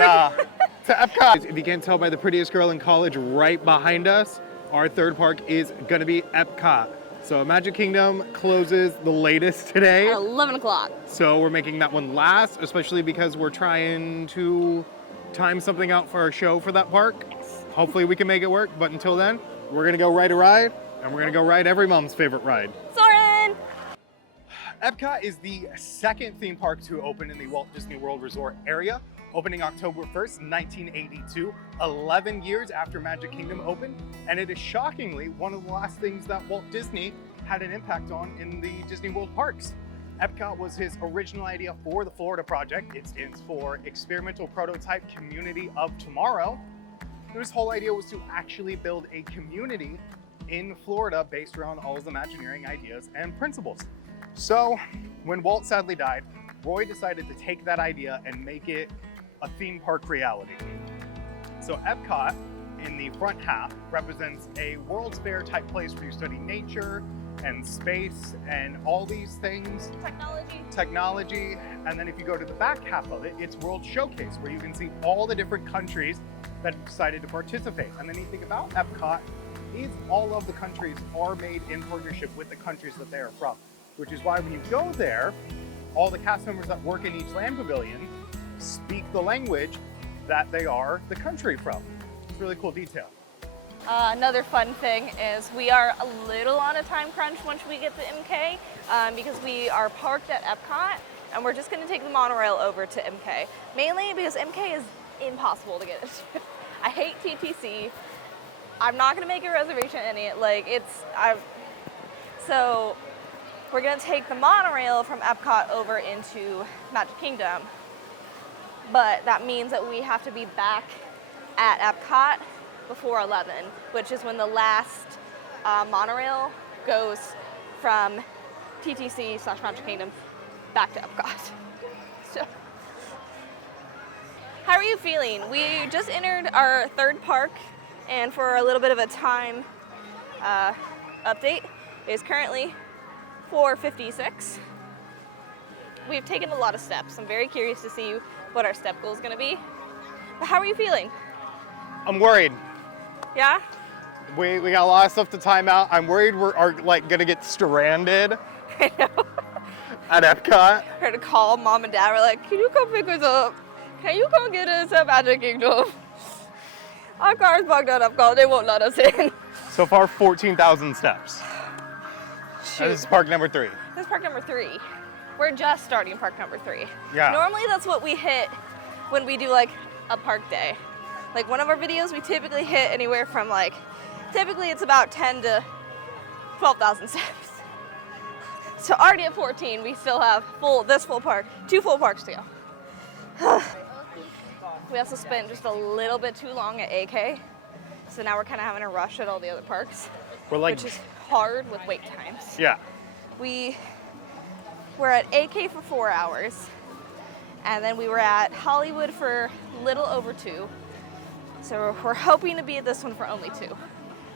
to Epcot. If you can't tell by the prettiest girl in college right behind us, our third park is gonna be Epcot. So Magic Kingdom closes the latest today. At 11 o'clock. So we're making that one last, especially because we're trying to time something out for our show for that park. Hopefully we can make it work, but until then, we're gonna go ride a ride, and we're gonna go ride every mom's favorite ride. Soren! Epcot is the second theme park to open in the Walt Disney World Resort area, opening October 1st, 1982, 11 years after Magic Kingdom opened, and it is shockingly one of the last things that Walt Disney had an impact on in the Disney World parks. Epcot was his original idea for the Florida project. It stands for Experimental Prototype Community of Tomorrow. His whole idea was to actually build a community in Florida based around all of the Imagineering ideas and principles. So when Walt sadly died, Roy decided to take that idea and make it a theme park reality. So Epcot, in the front half, represents a World's Fair type place where you study nature and space and all these things. Technology. And then if you go to the back half of it, it's World Showcase, where you can see all the different countries that decided to participate. And the neat thing about Epcot is all of the countries are made in partnership with the countries that they are from, which is why when you go there, all the cast members that work in each land pavilion speak the language that they are the country from. It's a really cool detail. Another fun thing is we are a little on a time crunch once we get to MK because we are parked at Epcot and we're just going to take the monorail over to MK. Mainly because MK is impossible to get into. I hate TTC. I'm not going to make a reservation in it. So we're going to take the monorail from Epcot over into Magic Kingdom. But that means that we have to be back at Epcot before 11, which is when the last monorail goes from TTC/Magic Kingdom back to Epcot. So, how are you feeling? We just entered our third park, and for a little bit of a time update, it is currently 4:56. We've taken a lot of steps. I'm very curious to see what our step goal is going to be. But how are you feeling? I'm worried. Yeah? We got a lot of stuff to time out. I'm worried we're gonna get stranded I know. at Epcot. We're to call mom and dad. We're like, can you come pick us up? Can you come get us at Magic Kingdom? Our car's bugged at Epcot. They won't let us in. So far, 14,000 steps. Shoot. And this is park number 3. This is park number 3. We're just starting park number 3. Yeah. Normally that's what we hit when we do like a park day. Like one of our videos, we typically hit anywhere from typically it's about 10 to 12,000 steps. So already at 14, we still have this full park, 2 full parks to go. We also spent just a little bit too long at AK. So now we're kind of having a rush at all the other parks, which is hard with wait times. Yeah. We're at AK for 4 hours, and then we were at Hollywood for a little over 2. So we're hoping to be at this one for only 2,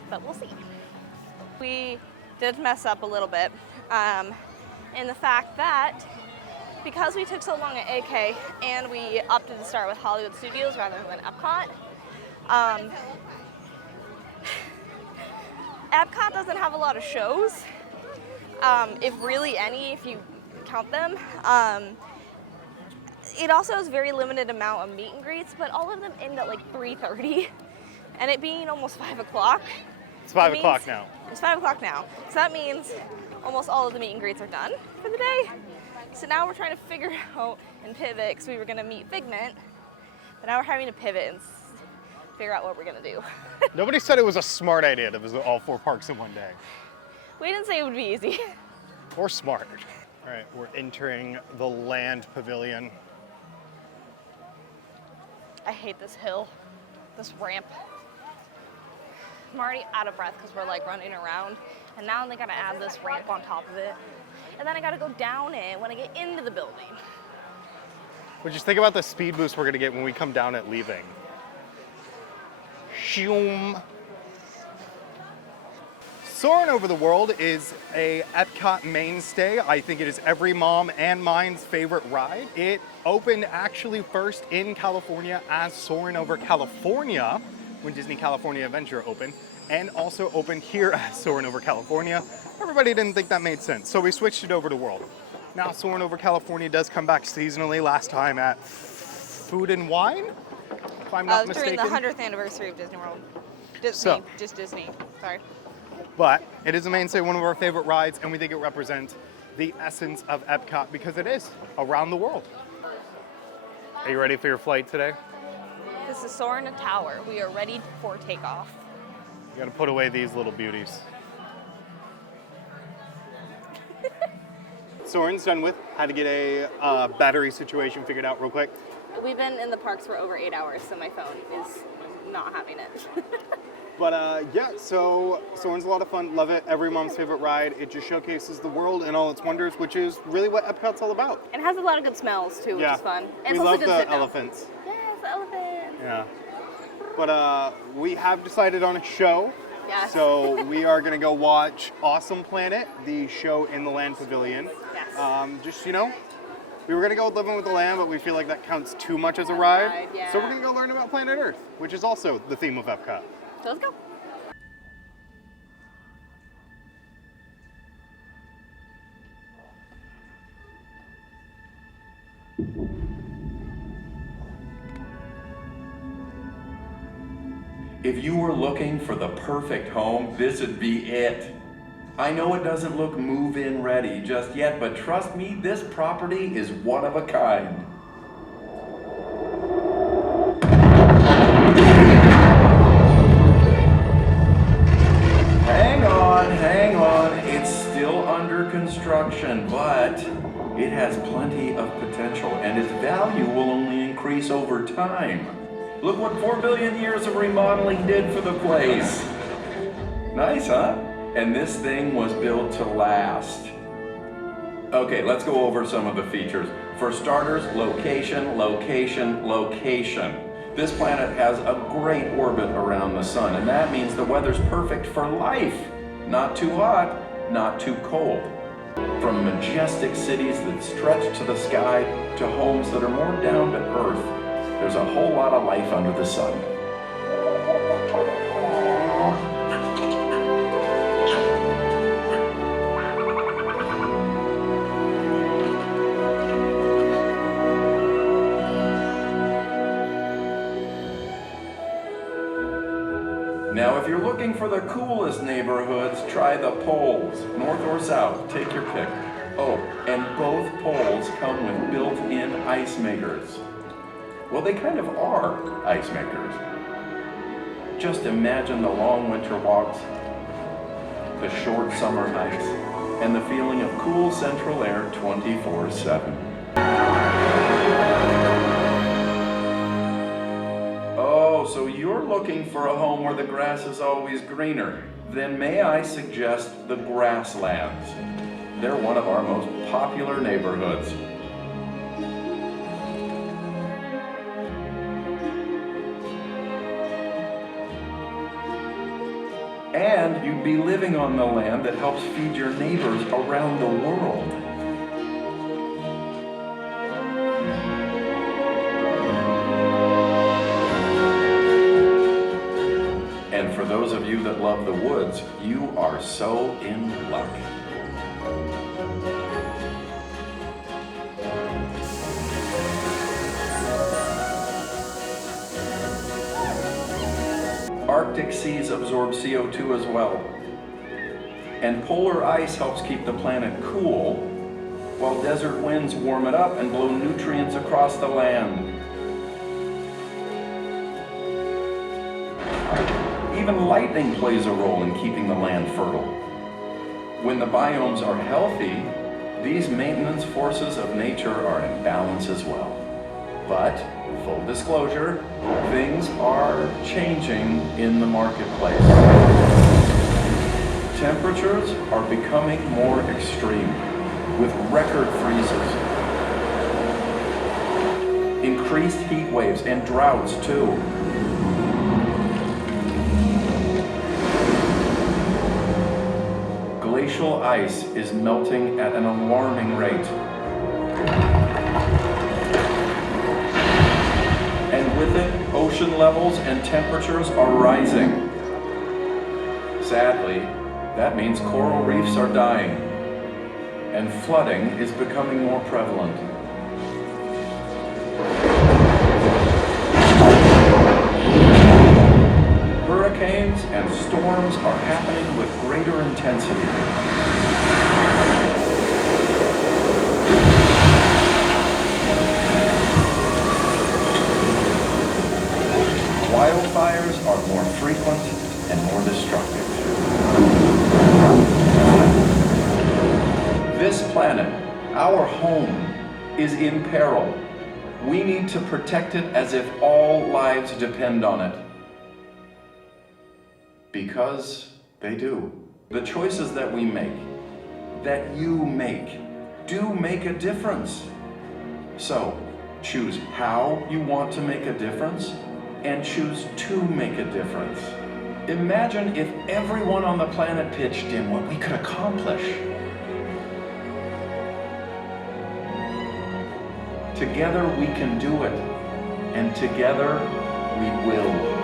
but we'll see. We did mess up a little bit in the fact that because we took so long at AK and we opted to start with Hollywood Studios rather than Epcot, Epcot doesn't have a lot of shows, if really any, if you count them. It also has very limited amount of meet and greets, but all of them end at 3:30, and it being almost 5 o'clock. It's 5 o'clock now. It's 5 o'clock now, so that means almost all of the meet and greets are done for the day. So now we're trying to figure out and pivot, because we were going to meet Figment, but now we're having to pivot and figure out what we're going to do. Nobody said it was a smart idea to visit all 4 parks in one day. We didn't say it would be easy. Or smart. All right, we're entering the land pavilion. I hate this hill, this ramp. I'm already out of breath because we're running around, and now they gotta add this ramp on top of it. And then I gotta go down it when I get into the building. But just think about the speed boost we're gonna get when we come down at leaving. Shoom. Soarin' Over the World is a Epcot mainstay. I think it is every mom and mine's favorite ride. It opened actually first in California as Soarin' Over California when Disney California Adventure opened, and also opened here as Soarin' Over California. Everybody didn't think that made sense, so we switched it over to World. Now Soarin' Over California does come back seasonally, last time at Food and Wine, if I'm not mistaken. During the 100th anniversary of Disney World. Just Disney, sorry. But it is a mainstay, one of our favorite rides, and we think it represents the essence of Epcot because it is around the world. Are you ready for your flight today? This is Soarin' Tower. We are ready for takeoff. You gotta put away these little beauties. Soarin's done with. Had to get a battery situation figured out real quick. We've been in the parks for over 8 hours, so my phone is not having it. But yeah, so Soarin's a lot of fun. Love it. Every mom's favorite ride. It just showcases the world and all its wonders, which is really what Epcot's all about. And it has a lot of good smells too, which is fun. And we it's also love good the sit down. elephants. Yes, the elephants. Yeah. But we have decided on a show. Yes. So we are gonna go watch Awesome Planet, the show in the Land Pavilion. Yes. Just, We were gonna go living with the land, but we feel like that counts too much as a ride. Yeah. So we're gonna go learn about Planet Earth, which is also the theme of Epcot. So let's go. If you were looking for the perfect home, this would be it. I know it doesn't look move-in ready just yet, but trust me, this property is one of a kind. Hang on, it's still under construction, but it has plenty of potential and its value will only increase over time. Look what 4 billion years of remodeling did for the place. Nice, huh? And this thing was built to last. Okay, let's go over some of the features. For starters, location, location, location. This planet has a great orbit around the sun, and that means the weather's perfect for life. Not too hot, not too cold. From majestic cities that stretch to the sky to homes that are more down to earth, there's a whole lot of life under the sun. Now, if you're looking for the coolest neighborhoods, try the poles, north or south, take your pick. Oh, and both poles come with built-in ice makers. Well, they kind of are ice makers. Just imagine the long winter walks, the short summer hikes, and the feeling of cool central air 24/7. Oh, so you're looking for a home where the grass is always greener. Then may I suggest the Grasslands. They're one of our most popular neighborhoods. And you'd be living on the land that helps feed your neighbors around the world. And for those of you that love the woods, you are so in luck. Arctic seas absorb CO2 as well. And polar ice helps keep the planet cool, while desert winds warm it up and blow nutrients across the land. Even lightning plays a role in keeping the land fertile. When the biomes are healthy, these maintenance forces of nature are in balance as well. But, full disclosure, things are changing in the marketplace. Temperatures are becoming more extreme, with record freezes, increased heat waves, and droughts too. Glacial ice is melting at an alarming rate. And with it, ocean levels and temperatures are rising. Sadly, that means coral reefs are dying, and flooding is becoming more prevalent. Hurricanes and storms are happening with greater intensity. Wildfires are more frequent and more destructive. This planet, our home, is in peril. We need to protect it as if all lives depend on it. Because they do. The choices that we make, that you make, do make a difference. So, choose how you want to make a difference, and choose to make a difference. Imagine if everyone on the planet pitched in what we could accomplish. Together we can do it, and together we will.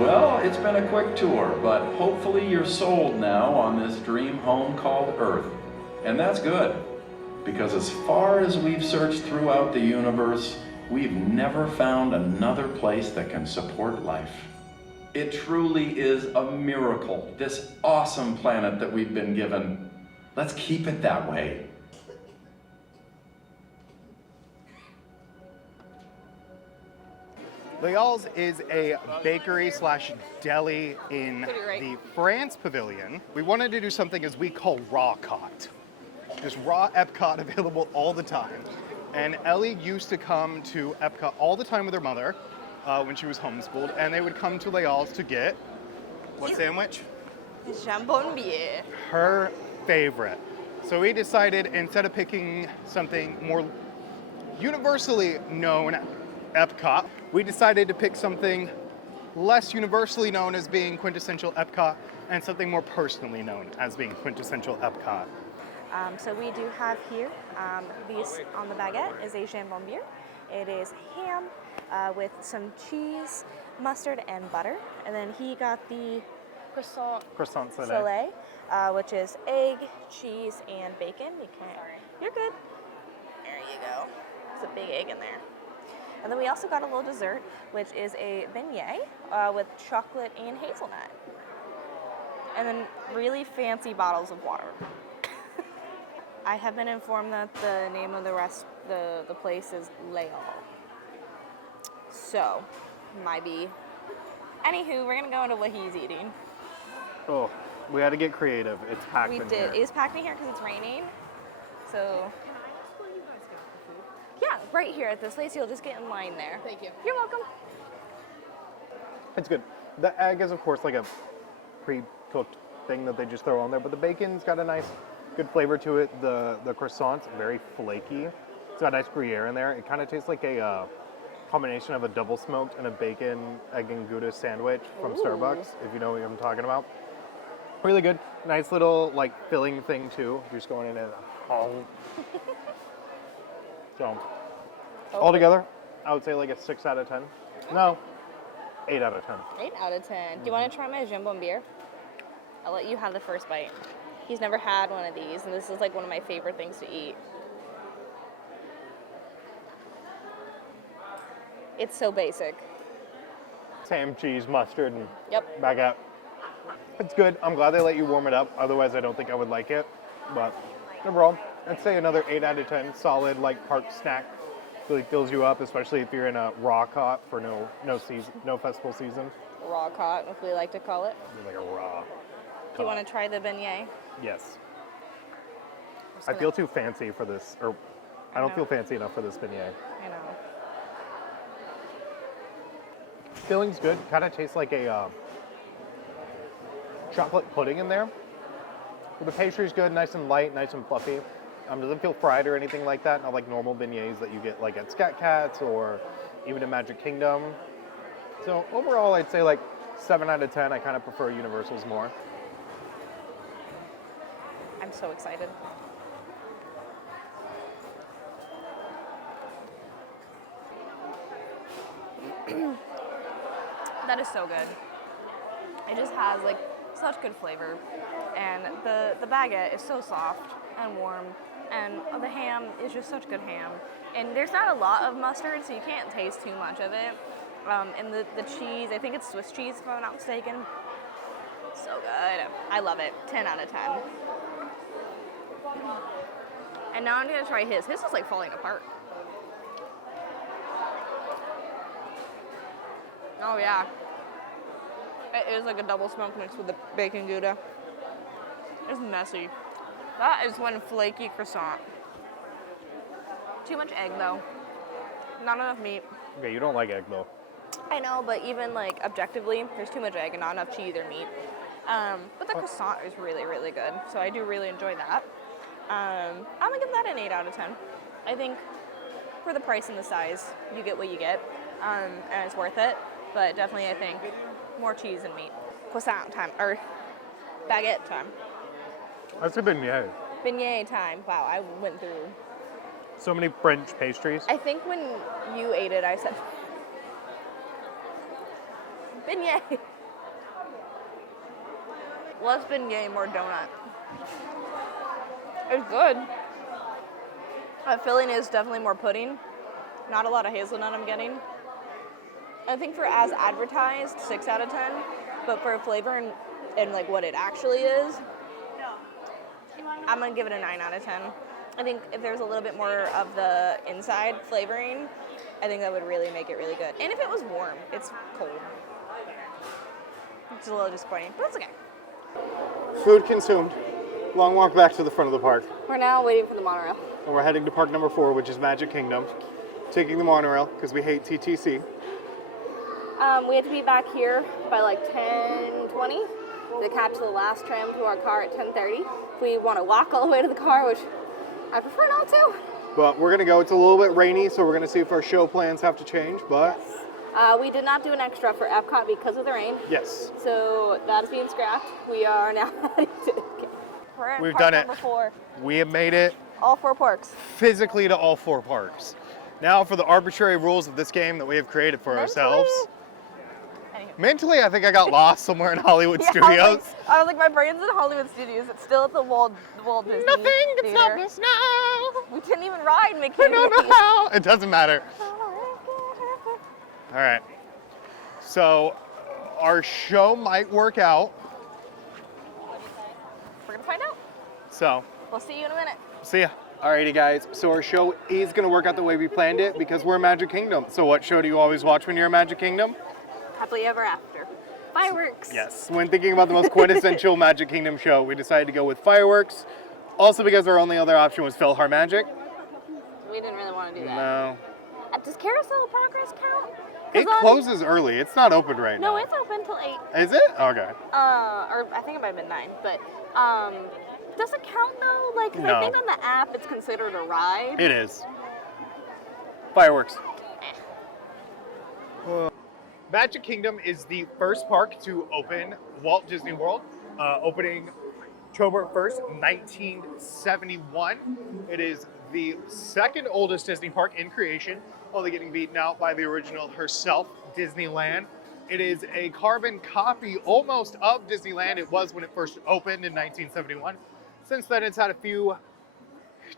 Well, it's been a quick tour, but hopefully you're sold now on this dream home called Earth. And that's good, because as far as we've searched throughout the universe, we've never found another place that can support life. It truly is a miracle, this awesome planet that we've been given. Let's keep it that way. Leal's is a bakery slash deli in the France Pavilion. We wanted to do something as we call raw cot. Just raw Epcot available all the time. And Ellie used to come to Epcot all the time with her mother when she was homeschooled, and they would come to Leal's to get what sandwich? Jambon beer. Her favorite. So we decided, instead of picking something more universally known Epcot, we decided to pick something less universally known as being quintessential Epcot and something more personally known as being quintessential Epcot. So we do have here, these on the baguette is a jambon beer. It is ham with some cheese, mustard, and butter. And then he got the croissant soleil, which is egg, cheese, and bacon. You're good. There you go. There's a big egg in there. And then we also got a little dessert, which is a beignet with chocolate and hazelnut. And then really fancy bottles of water. I have been informed that the name of the place is Leal. So, might be. Anywho, we're gonna go into what he's eating. Oh, we had to get creative. It's packed in here. It is packed in here because it's raining. So. Yeah, right here at this place. You'll just get in line there. Thank you. You're welcome. It's good. The egg is, of course, like a pre-cooked thing that they just throw on there, but the bacon's got a nice, good flavor to it. The croissant's very flaky. It's got nice Gruyere in there. It kind of tastes like a combination of a double smoked and a bacon, egg, and Gouda sandwich from Starbucks, if you know what I'm talking about. Really good. Nice little, like, filling thing, too. You're just going in and So, altogether, I would say like a 6 out of 10. No, 8 out of 10. 8 out of 10. Do you want to try my jambon beer? I'll let you have the first bite. He's never had one of these, and this is like one of my favorite things to eat. It's so basic. Ham, cheese, mustard, and Yep. baguette. It's good. I'm glad they let you warm it up. Otherwise, I don't think I would like it. But overall, I'd say another 8 out of 10. Solid, like, park snack. Really fills you up, especially if you're in a raw cot for no festival season. Raw cot, if we like to call it. Like a raw. Do you want to try the beignet? Yes. I feel too fancy for this, or I don't feel fancy enough for this beignet. I know. Filling's good. Kind of tastes like a chocolate pudding in there. But the pastry's good, nice and light, nice and fluffy. Doesn't feel fried or anything like that. Not like normal beignets that you get like at Scat Cats or even in Magic Kingdom. So overall, I'd say like 7 out of 10. I kind of prefer Universal's more. I'm so excited. That is so good. It just has like such good flavor, and the baguette is so soft and warm, and the ham is just such good ham. And there's not a lot of mustard, so you can't taste too much of it. And the cheese, I think it's Swiss cheese if I'm not mistaken. So good. I love it. 10 out of 10. And now I'm gonna try his. His is like falling apart. Oh yeah. It is like a double smoke mixed with the bacon Gouda. It's messy. That is one flaky croissant. Too much egg though. Not enough meat. Okay, you don't like egg though. I know, but even like objectively, there's too much egg and not enough cheese or meat. But the croissant is really, really good. So I do really enjoy that. I'm gonna give that an 8 out of 10. I think for the price and the size, you get what you get, and it's worth it. But definitely, I think more cheese and meat. Croissant time, or baguette time. That's a beignet. Beignet time. Wow, I went through. So many French pastries. I think when you ate it, I said beignet. Less beignet, more donut. It's good. That filling is definitely more pudding. Not a lot of hazelnut I'm getting. I think for as advertised, 6 out of 10. But for flavor and like what it actually is, I'm gonna give it a 9 out of 10. I think if there's a little bit more of the inside flavoring, I think that would really make it really good. And if it was warm, it's cold. It's a little disappointing, but it's okay. Food consumed. Long walk back to the front of the park. We're now waiting for the monorail. And we're heading to park number 4, which is Magic Kingdom. Taking the monorail, because we hate TTC. We had to be back here by like 10:20 to catch the last tram to our car at 10:30. If we want to walk all the way to the car, which I prefer not to. But we're going to go. It's a little bit rainy, so we're going to see if our show plans have to change, but... We did not do an extra for Epcot because of the rain. Yes. So that is being scrapped. We are now heading to... We're at We've park done it. number 4. We have made it All 4 parks. physically to all 4 parks. Now for the arbitrary rules of this game that we have created for ourselves. Anywho. Mentally, I think I got lost somewhere in Hollywood Yeah, Studios. I was like, my brain's in Hollywood Studios. It's still at the Walt Disney Nothing can stop Theater. us now. We didn't even ride Mickey. I don't know how. It doesn't matter. All right. So our show might work out. We're gonna find out. So We'll see you in a minute. see ya. Alrighty guys, so our show is gonna work out the way we planned it because we're Magic Kingdom. So what show do you always watch when you're at Magic Kingdom? Happily Ever After. Fireworks. Yes. When thinking about the most quintessential Magic Kingdom show, we decided to go with fireworks. Also because our only other option was PhilharMagic. We didn't really want to do that. No. Does Carousel of Progress count? It closes early. It's not open right now. No, it's open till 8. Is it? Okay. Or I think it might have been 9, but does it count though? Like, 'cause No. I think on the app it's considered a ride. It is. Fireworks. Magic Kingdom is the first park to open Walt Disney World, opening October 1st, 1971. It is the second oldest Disney park in creation, only getting beaten out by the original herself, Disneyland. It is a carbon copy almost of Disneyland. It was when it first opened in 1971. Since then, it's had a few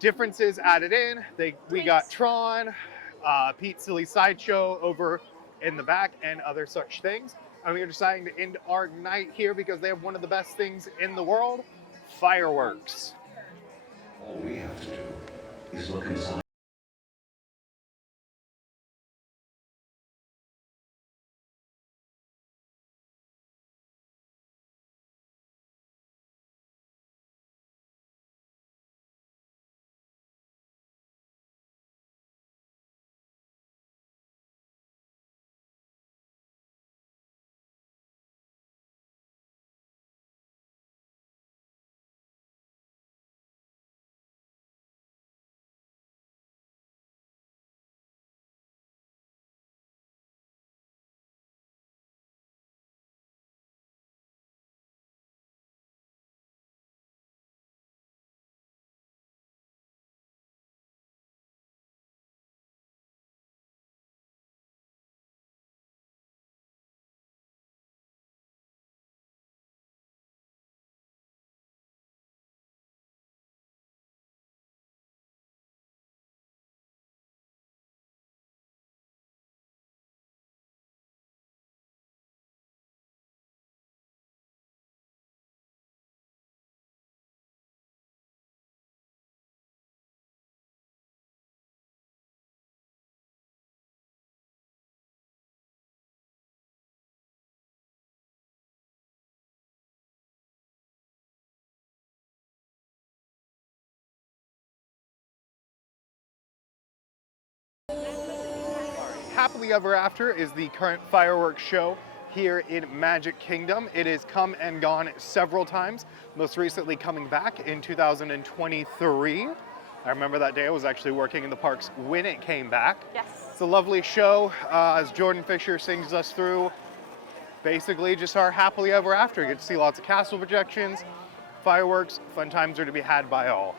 differences added in. We got Tron, Pete's Silly Sideshow over in the back, and other such things. And we are deciding to end our night here because they have one of the best things in the world, fireworks. All we have to do is look inside. Happily Ever After is the current fireworks show here in Magic Kingdom. It has come and gone several times, most recently coming back in 2023. I remember that day. I was actually working in the parks when it came back. Yes. It's a lovely show as Jordan Fisher sings us through basically just our happily ever after. You get to see lots of castle projections, fireworks, fun times are to be had by all.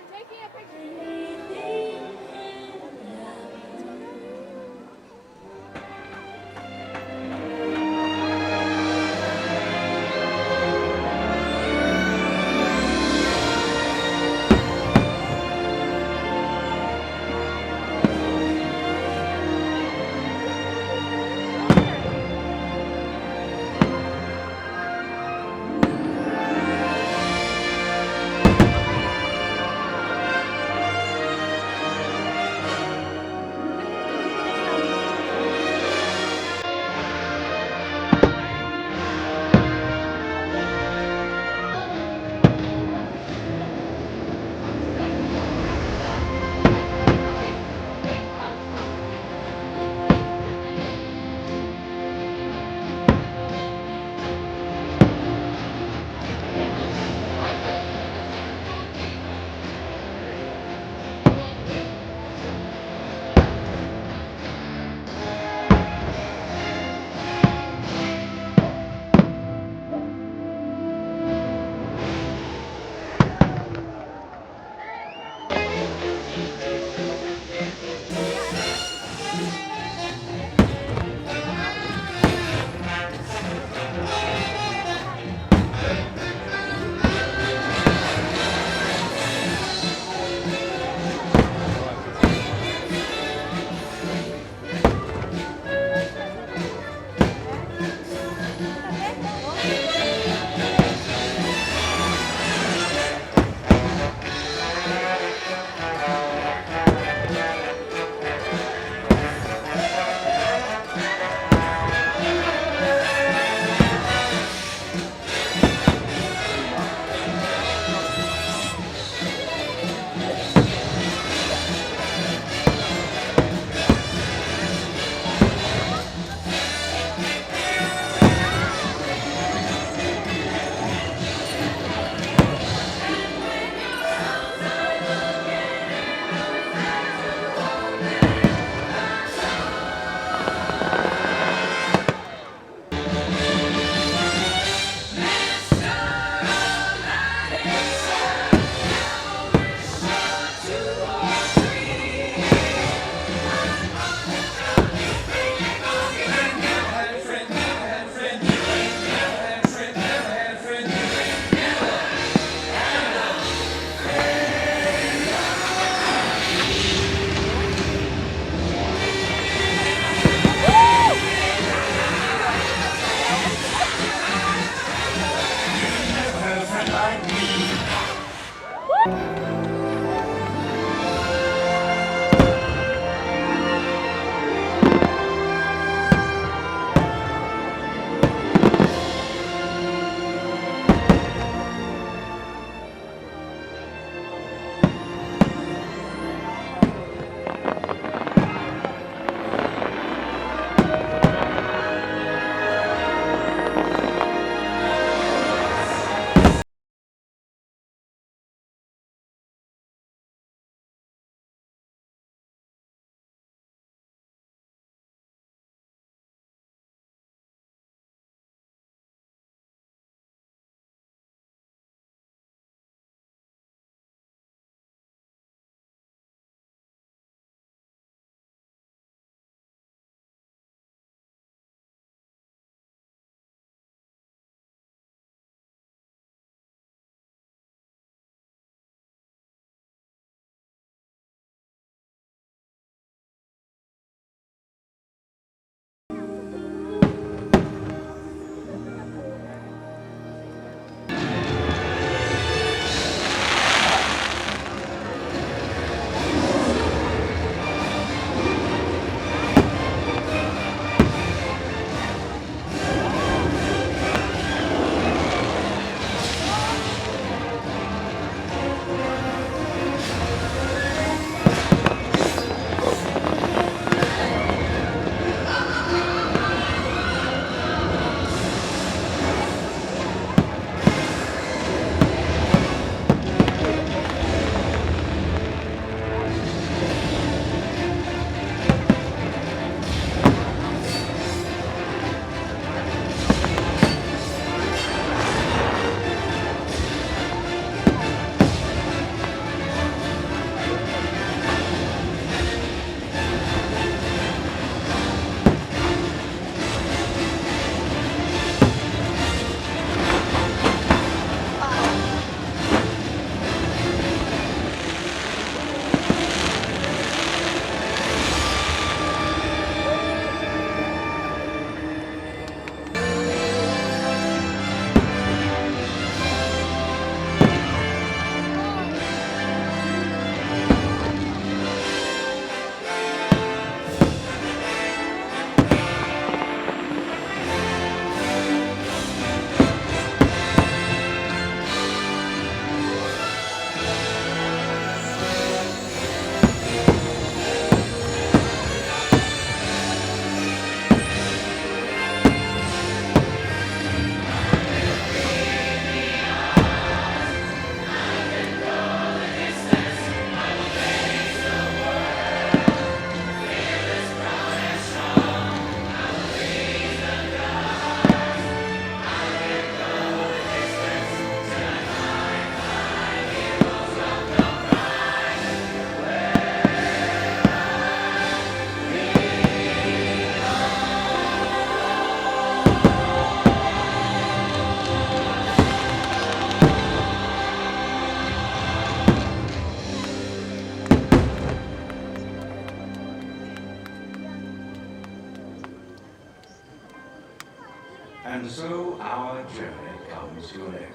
And so our journey comes to an end.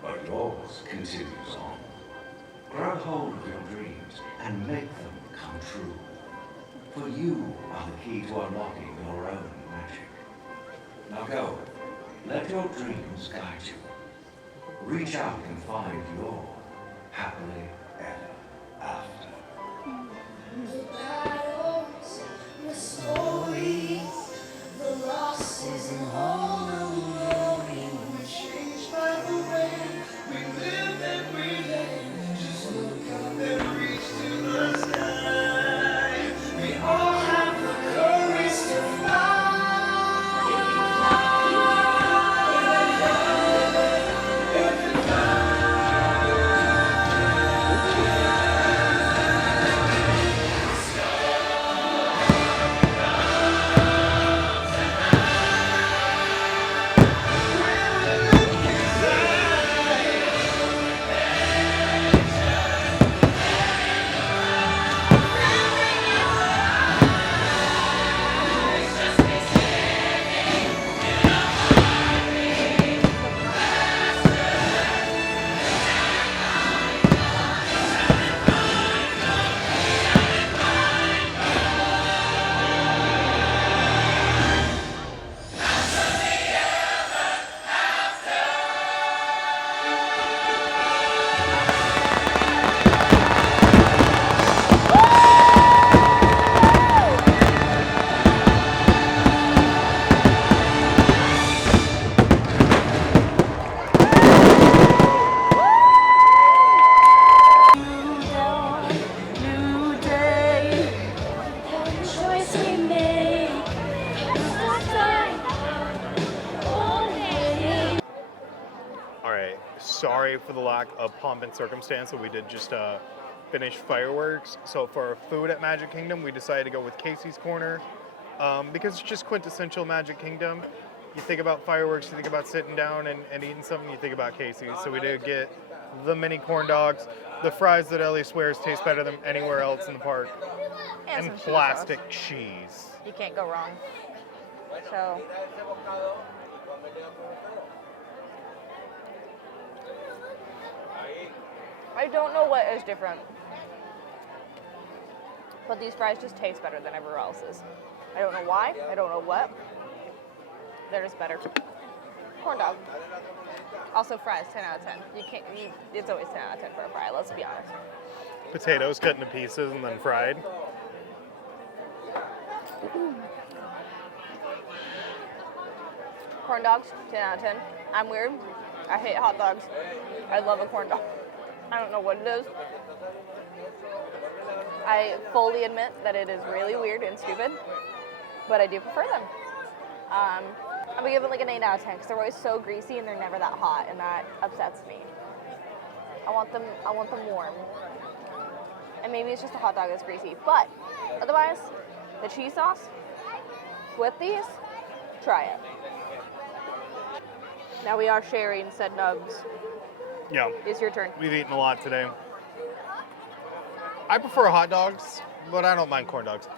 But yours continues on. Grab hold of your dreams and make them come true. For you are the key to unlocking your own magic. Now go. Let your dreams guide you. Reach out and find your happily ever after. The battles, the stories, the losses and all the glory were changed by the way we live and breathe. Just look up and reach to the sky. We all have the courage to fly. New day, every choice we make, the time, only. All right, sorry for the lack of pomp and circumstance, but we did just finish fireworks. So for our food at Magic Kingdom, we decided to go with Casey's Corner because it's just quintessential Magic Kingdom. You think about fireworks, you think about sitting down and eating something, you think about Casey's. So we did get the mini corn dogs, the fries that Ellie swears taste better than anywhere else in the park, And and some plastic cheese. You can't go wrong. So, I don't know what is different, but these fries just taste better than everywhere else's. I don't know why. I don't know what. They're just better. Corn dog. Also fries, 10 out of 10. It's always 10 out of 10 for a fry, let's be honest. Potatoes cut into pieces and then fried. Corn dogs, 10 out of 10. I'm weird. I hate hot dogs. I love a corn dog. I don't know what it is. I fully admit that it is really weird and stupid, but I do prefer them. I'm gonna give it like an 8 out of 10 because they're always so greasy and they're never that hot, and that upsets me. I want them warm. And maybe it's just a hot dog that's greasy, but otherwise, the cheese sauce with these, try it. Now we are sharing said nugs. Yeah. It's your turn. We've eaten a lot today. I prefer hot dogs, but I don't mind corn dogs.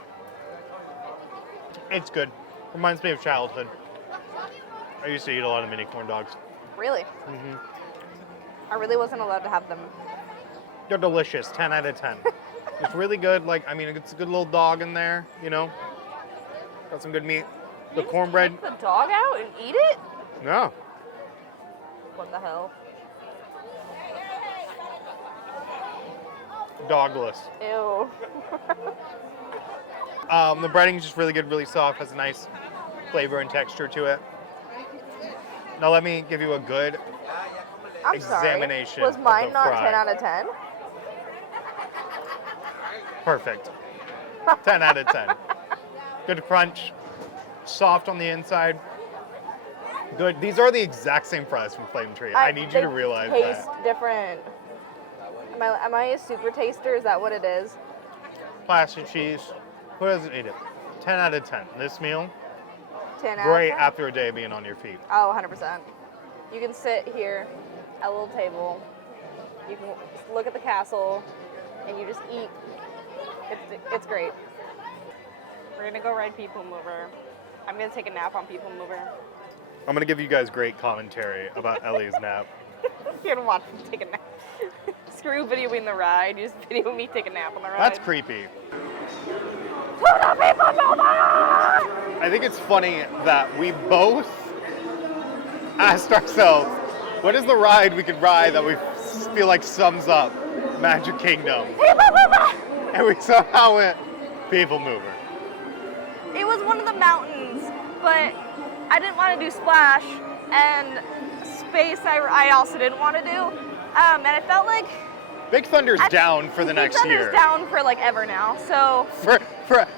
It's good. Reminds me of childhood. I used to eat a lot of mini corn dogs. Really? Mm-hmm. I really wasn't allowed to have them. They're delicious, 10 out of 10. It's really good. Like, I mean, it's a good little dog in there, you know? Got some good meat. The cornbread. Take the dog out and eat it? No. What the hell? Dogless. Ew. The breading is just really good, really soft, has a nice flavor and texture to it. Now let me give you a good examination. Sorry. Was mine of the not fry. 10 out of 10? Perfect. 10 out of 10. Good crunch, soft on the inside. Good. These are the exact same fries from Flame Tree. I need you to realize They taste that. different. Am I a super taster? Is that what it is? Plastic cheese. Who doesn't eat it? 10 out of 10. This meal, 10 out great of 10? after a day being on your feet. Oh, 100%. You can sit here at a little table. You can look at the castle, and you just eat. It's great. We're gonna go ride People Mover. I'm gonna take a nap on People Mover. I'm gonna give you guys great commentary about Ellie's nap. You're gonna watch me take a nap. Screw videoing the ride. You just video me take a nap on the ride. That's creepy. I think it's funny that we both asked ourselves, what is the ride we could ride that we feel like sums up Magic Kingdom? And we somehow went People Mover. It was one of the mountains, but I didn't want to do Splash, and Space I also didn't want to do. And I felt like Big Thunder's down for the next year. Big Thunder's down for like ever now, so.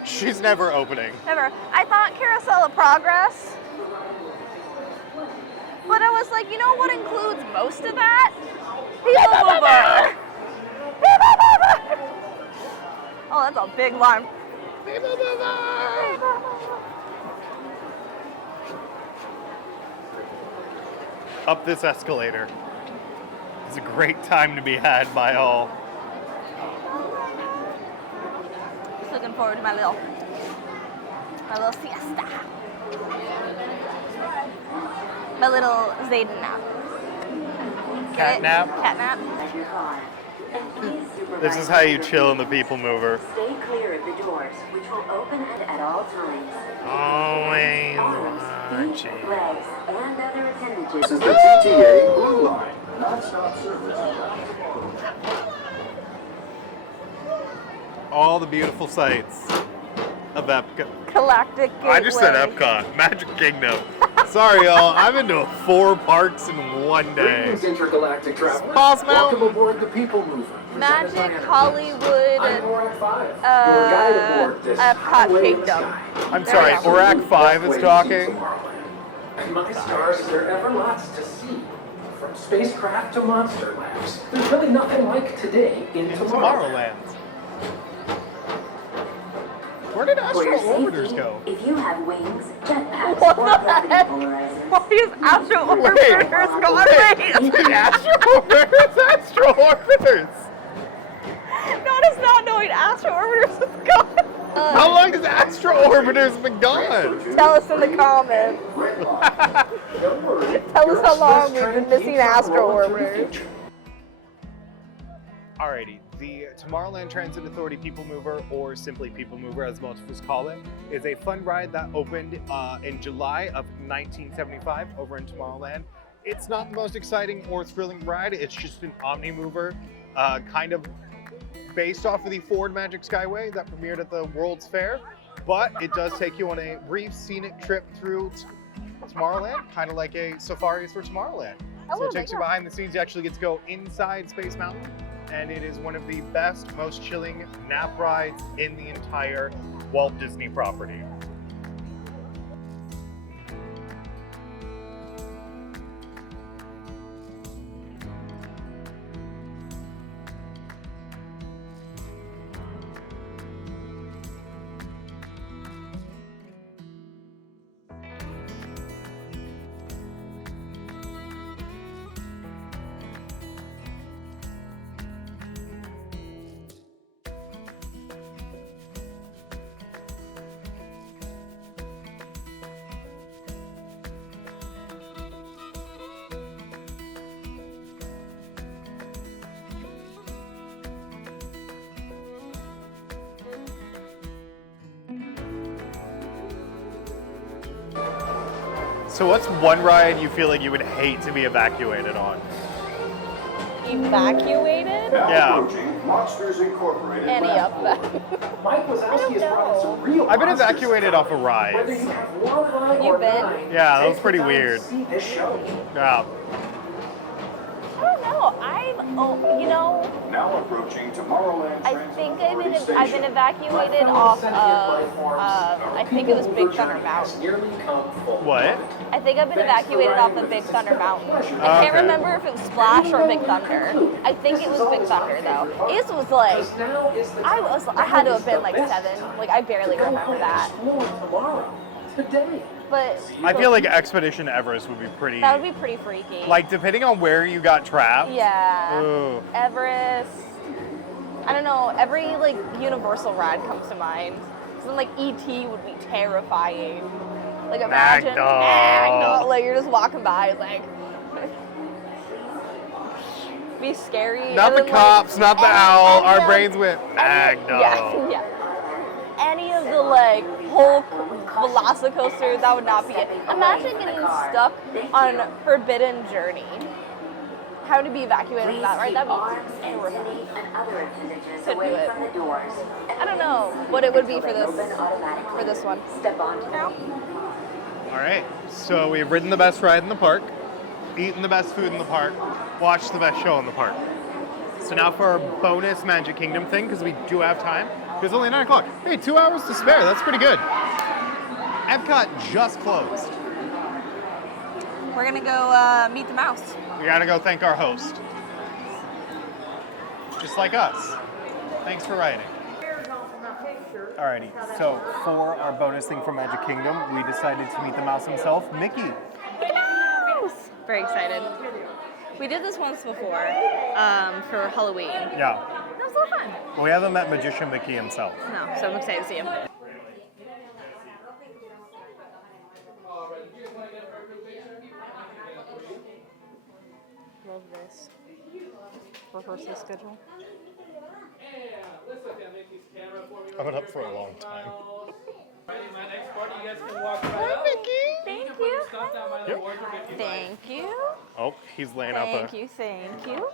She's never opening. Never. I thought Carousel of Progress, but I was like, you know what includes most of that? People Mover. People Mover. Oh, that's a big line. People Mover. Up this escalator. It's a great time to be had by all. Just looking forward to my little siesta. My little Zayden nap. Cat nap? Cat nap. This is how you chill in the People Mover. Stay clear of the doors, which will open at all times. Always Feet, legs, and other appendages. This is the TTA Blue Line, non-stop service. All the beautiful sights of Epcot. Galactic Gateway. I just said Epcot, Magic Kingdom. Sorry, y'all. I've been to 4 parks in one day. Greetings, intergalactic travelers. Boss Mount. Welcome aboard the People Mover. Magic Hollywood. I'm Orac 5, your guide aboard this Epcot highway in the Kingdom. sky. I'm sorry, Orac 5 is talking. And my stars, there are ever lots to see. From spacecraft to monster labs. There's really nothing like today in Tomorrowland. Tomorrowland. Where did Astro For your Orbiters safety, go? if you have wings, jetpacks, What or the gravity heck? polarizers. Why is Astro Orbiters gone? Astro Orbiters? Astro Orbiters! Not as not knowing Astro Orbiters is gone. How long has Astro Orbiters been gone? Tell us in the comments. Tell us how long we've been missing Astro Orbiters. Alrighty, the Tomorrowland Transit Authority People Mover, or simply People Mover as most of us call it, is a fun ride that opened in July of 1975 over in Tomorrowland. It's not the most exciting or thrilling ride, it's just an Omni-Mover, kind of based off of the Ford Magic Skyway that premiered at the World's Fair, but it does take you on a brief scenic trip through Tomorrowland, kind of like a Safari for Tomorrowland. So it takes you behind the scenes, you actually get to go inside Space Mountain, and it is one of the best, most chilling nap rides in the entire Walt Disney property. So what's one ride you feel like you would hate to be evacuated on? Evacuated? Yeah. Monsters Incorporated. Any of them. Mike Wazowski has brought in some real I've been monsters. evacuated off of Whether rides. you have one eye You've or been? nine, Yeah, that was take pretty the time to weird. see this show. Yeah. I don't know. Now approaching Tomorrowland. I think I've been evacuated off of, I think it was Big Thunder Mountain. What? I think I've been evacuated off of Big Thunder Mountain. I can't Okay. remember if it was Splash or Big Thunder. I think it was Big Thunder though. It was like, I had to have been like 7. Like I barely remember that. Today. But I feel like Expedition Everest would be pretty, that would be pretty freaky. like depending on where you got trapped. Yeah. Ooh. Everest. I don't know. Every like Universal ride comes to mind. Something like E.T. would be terrifying. Like imagine, Magdal. Like you're just walking by, it's like, be scary. Not and the then, cops, not the owl. Our brains went Yeah, Magdal. yeah. Any of the like Hulk Velocicoaster, that would not be it. Imagine getting stuck on Forbidden Journey. Having to be evacuated from that, right? That'd be terrifying. Couldn't do it. I don't know what it would be for this one. All right, so we've ridden the best ride in the park, eaten the best food in the park, watched the best show in the park. So now for our bonus Magic Kingdom thing, because we do have time. It's only 9 o'clock. Hey, 2 hours to spare. That's pretty good. Epcot just closed. We're gonna go meet the mouse. We gotta go thank our host. Just like us. Thanks for writing. Alrighty, so for our bonus thing from Magic Kingdom, we decided to meet the mouse himself, Mickey. Mickey Mouse! Very excited. We did this once before for Halloween. Yeah. That was a lot of fun. Well, we haven't met Magician Mickey himself. No, so I'm excited to see him. Love this. Rehearsal schedule. I've been up for a long time. Hi, Mickey. Thank you. Thank you. Oh, he's laying out Thank the... you. Thank you.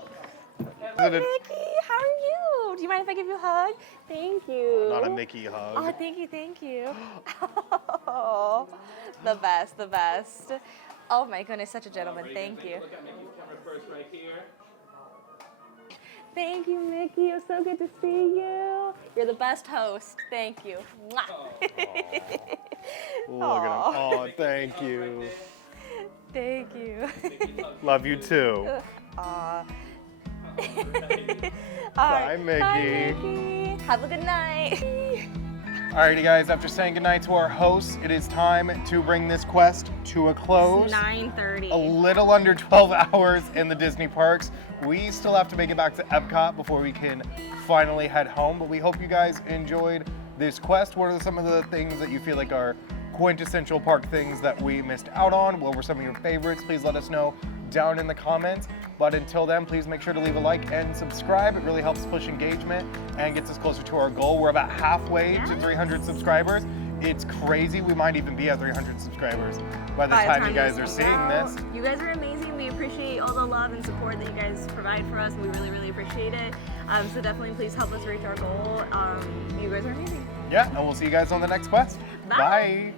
Hi, Mickey, how are you? Do you mind if I give you a hug? Thank you. Not a Mickey hug. Oh, thank you, thank you. Oh, the best, the best. Oh my goodness, such a gentleman. Thank you. Thank you, Mickey. It was so good to see you. You're the best host. Thank you. Look at him. Oh, thank you. Thank you. Love you too. Aw. Bye, Mickey. Bye, Mickey. Have a good night. Alrighty, guys, after saying goodnight to our hosts, it is time to bring this quest to a close. It's 9:30. A little under 12 hours in the Disney parks. We still have to make it back to Epcot before we can finally head home, but we hope you guys enjoyed this quest. What are some of the things that you feel like are quintessential park things that we missed out on? What were some of your favorites? Please let us know down in the comments. But until then, please make sure to leave a like and subscribe. It really helps push engagement and gets us closer to our goal. We're about halfway to 300 subscribers. It's crazy. We might even be at 300 subscribers by the time you guys are seeing this. You guys are amazing. We appreciate all the love and support that you guys provide for us. We really, really appreciate it. So definitely please help us reach our goal. You guys are amazing. Yeah, and we'll see you guys on the next quest. Bye. Bye.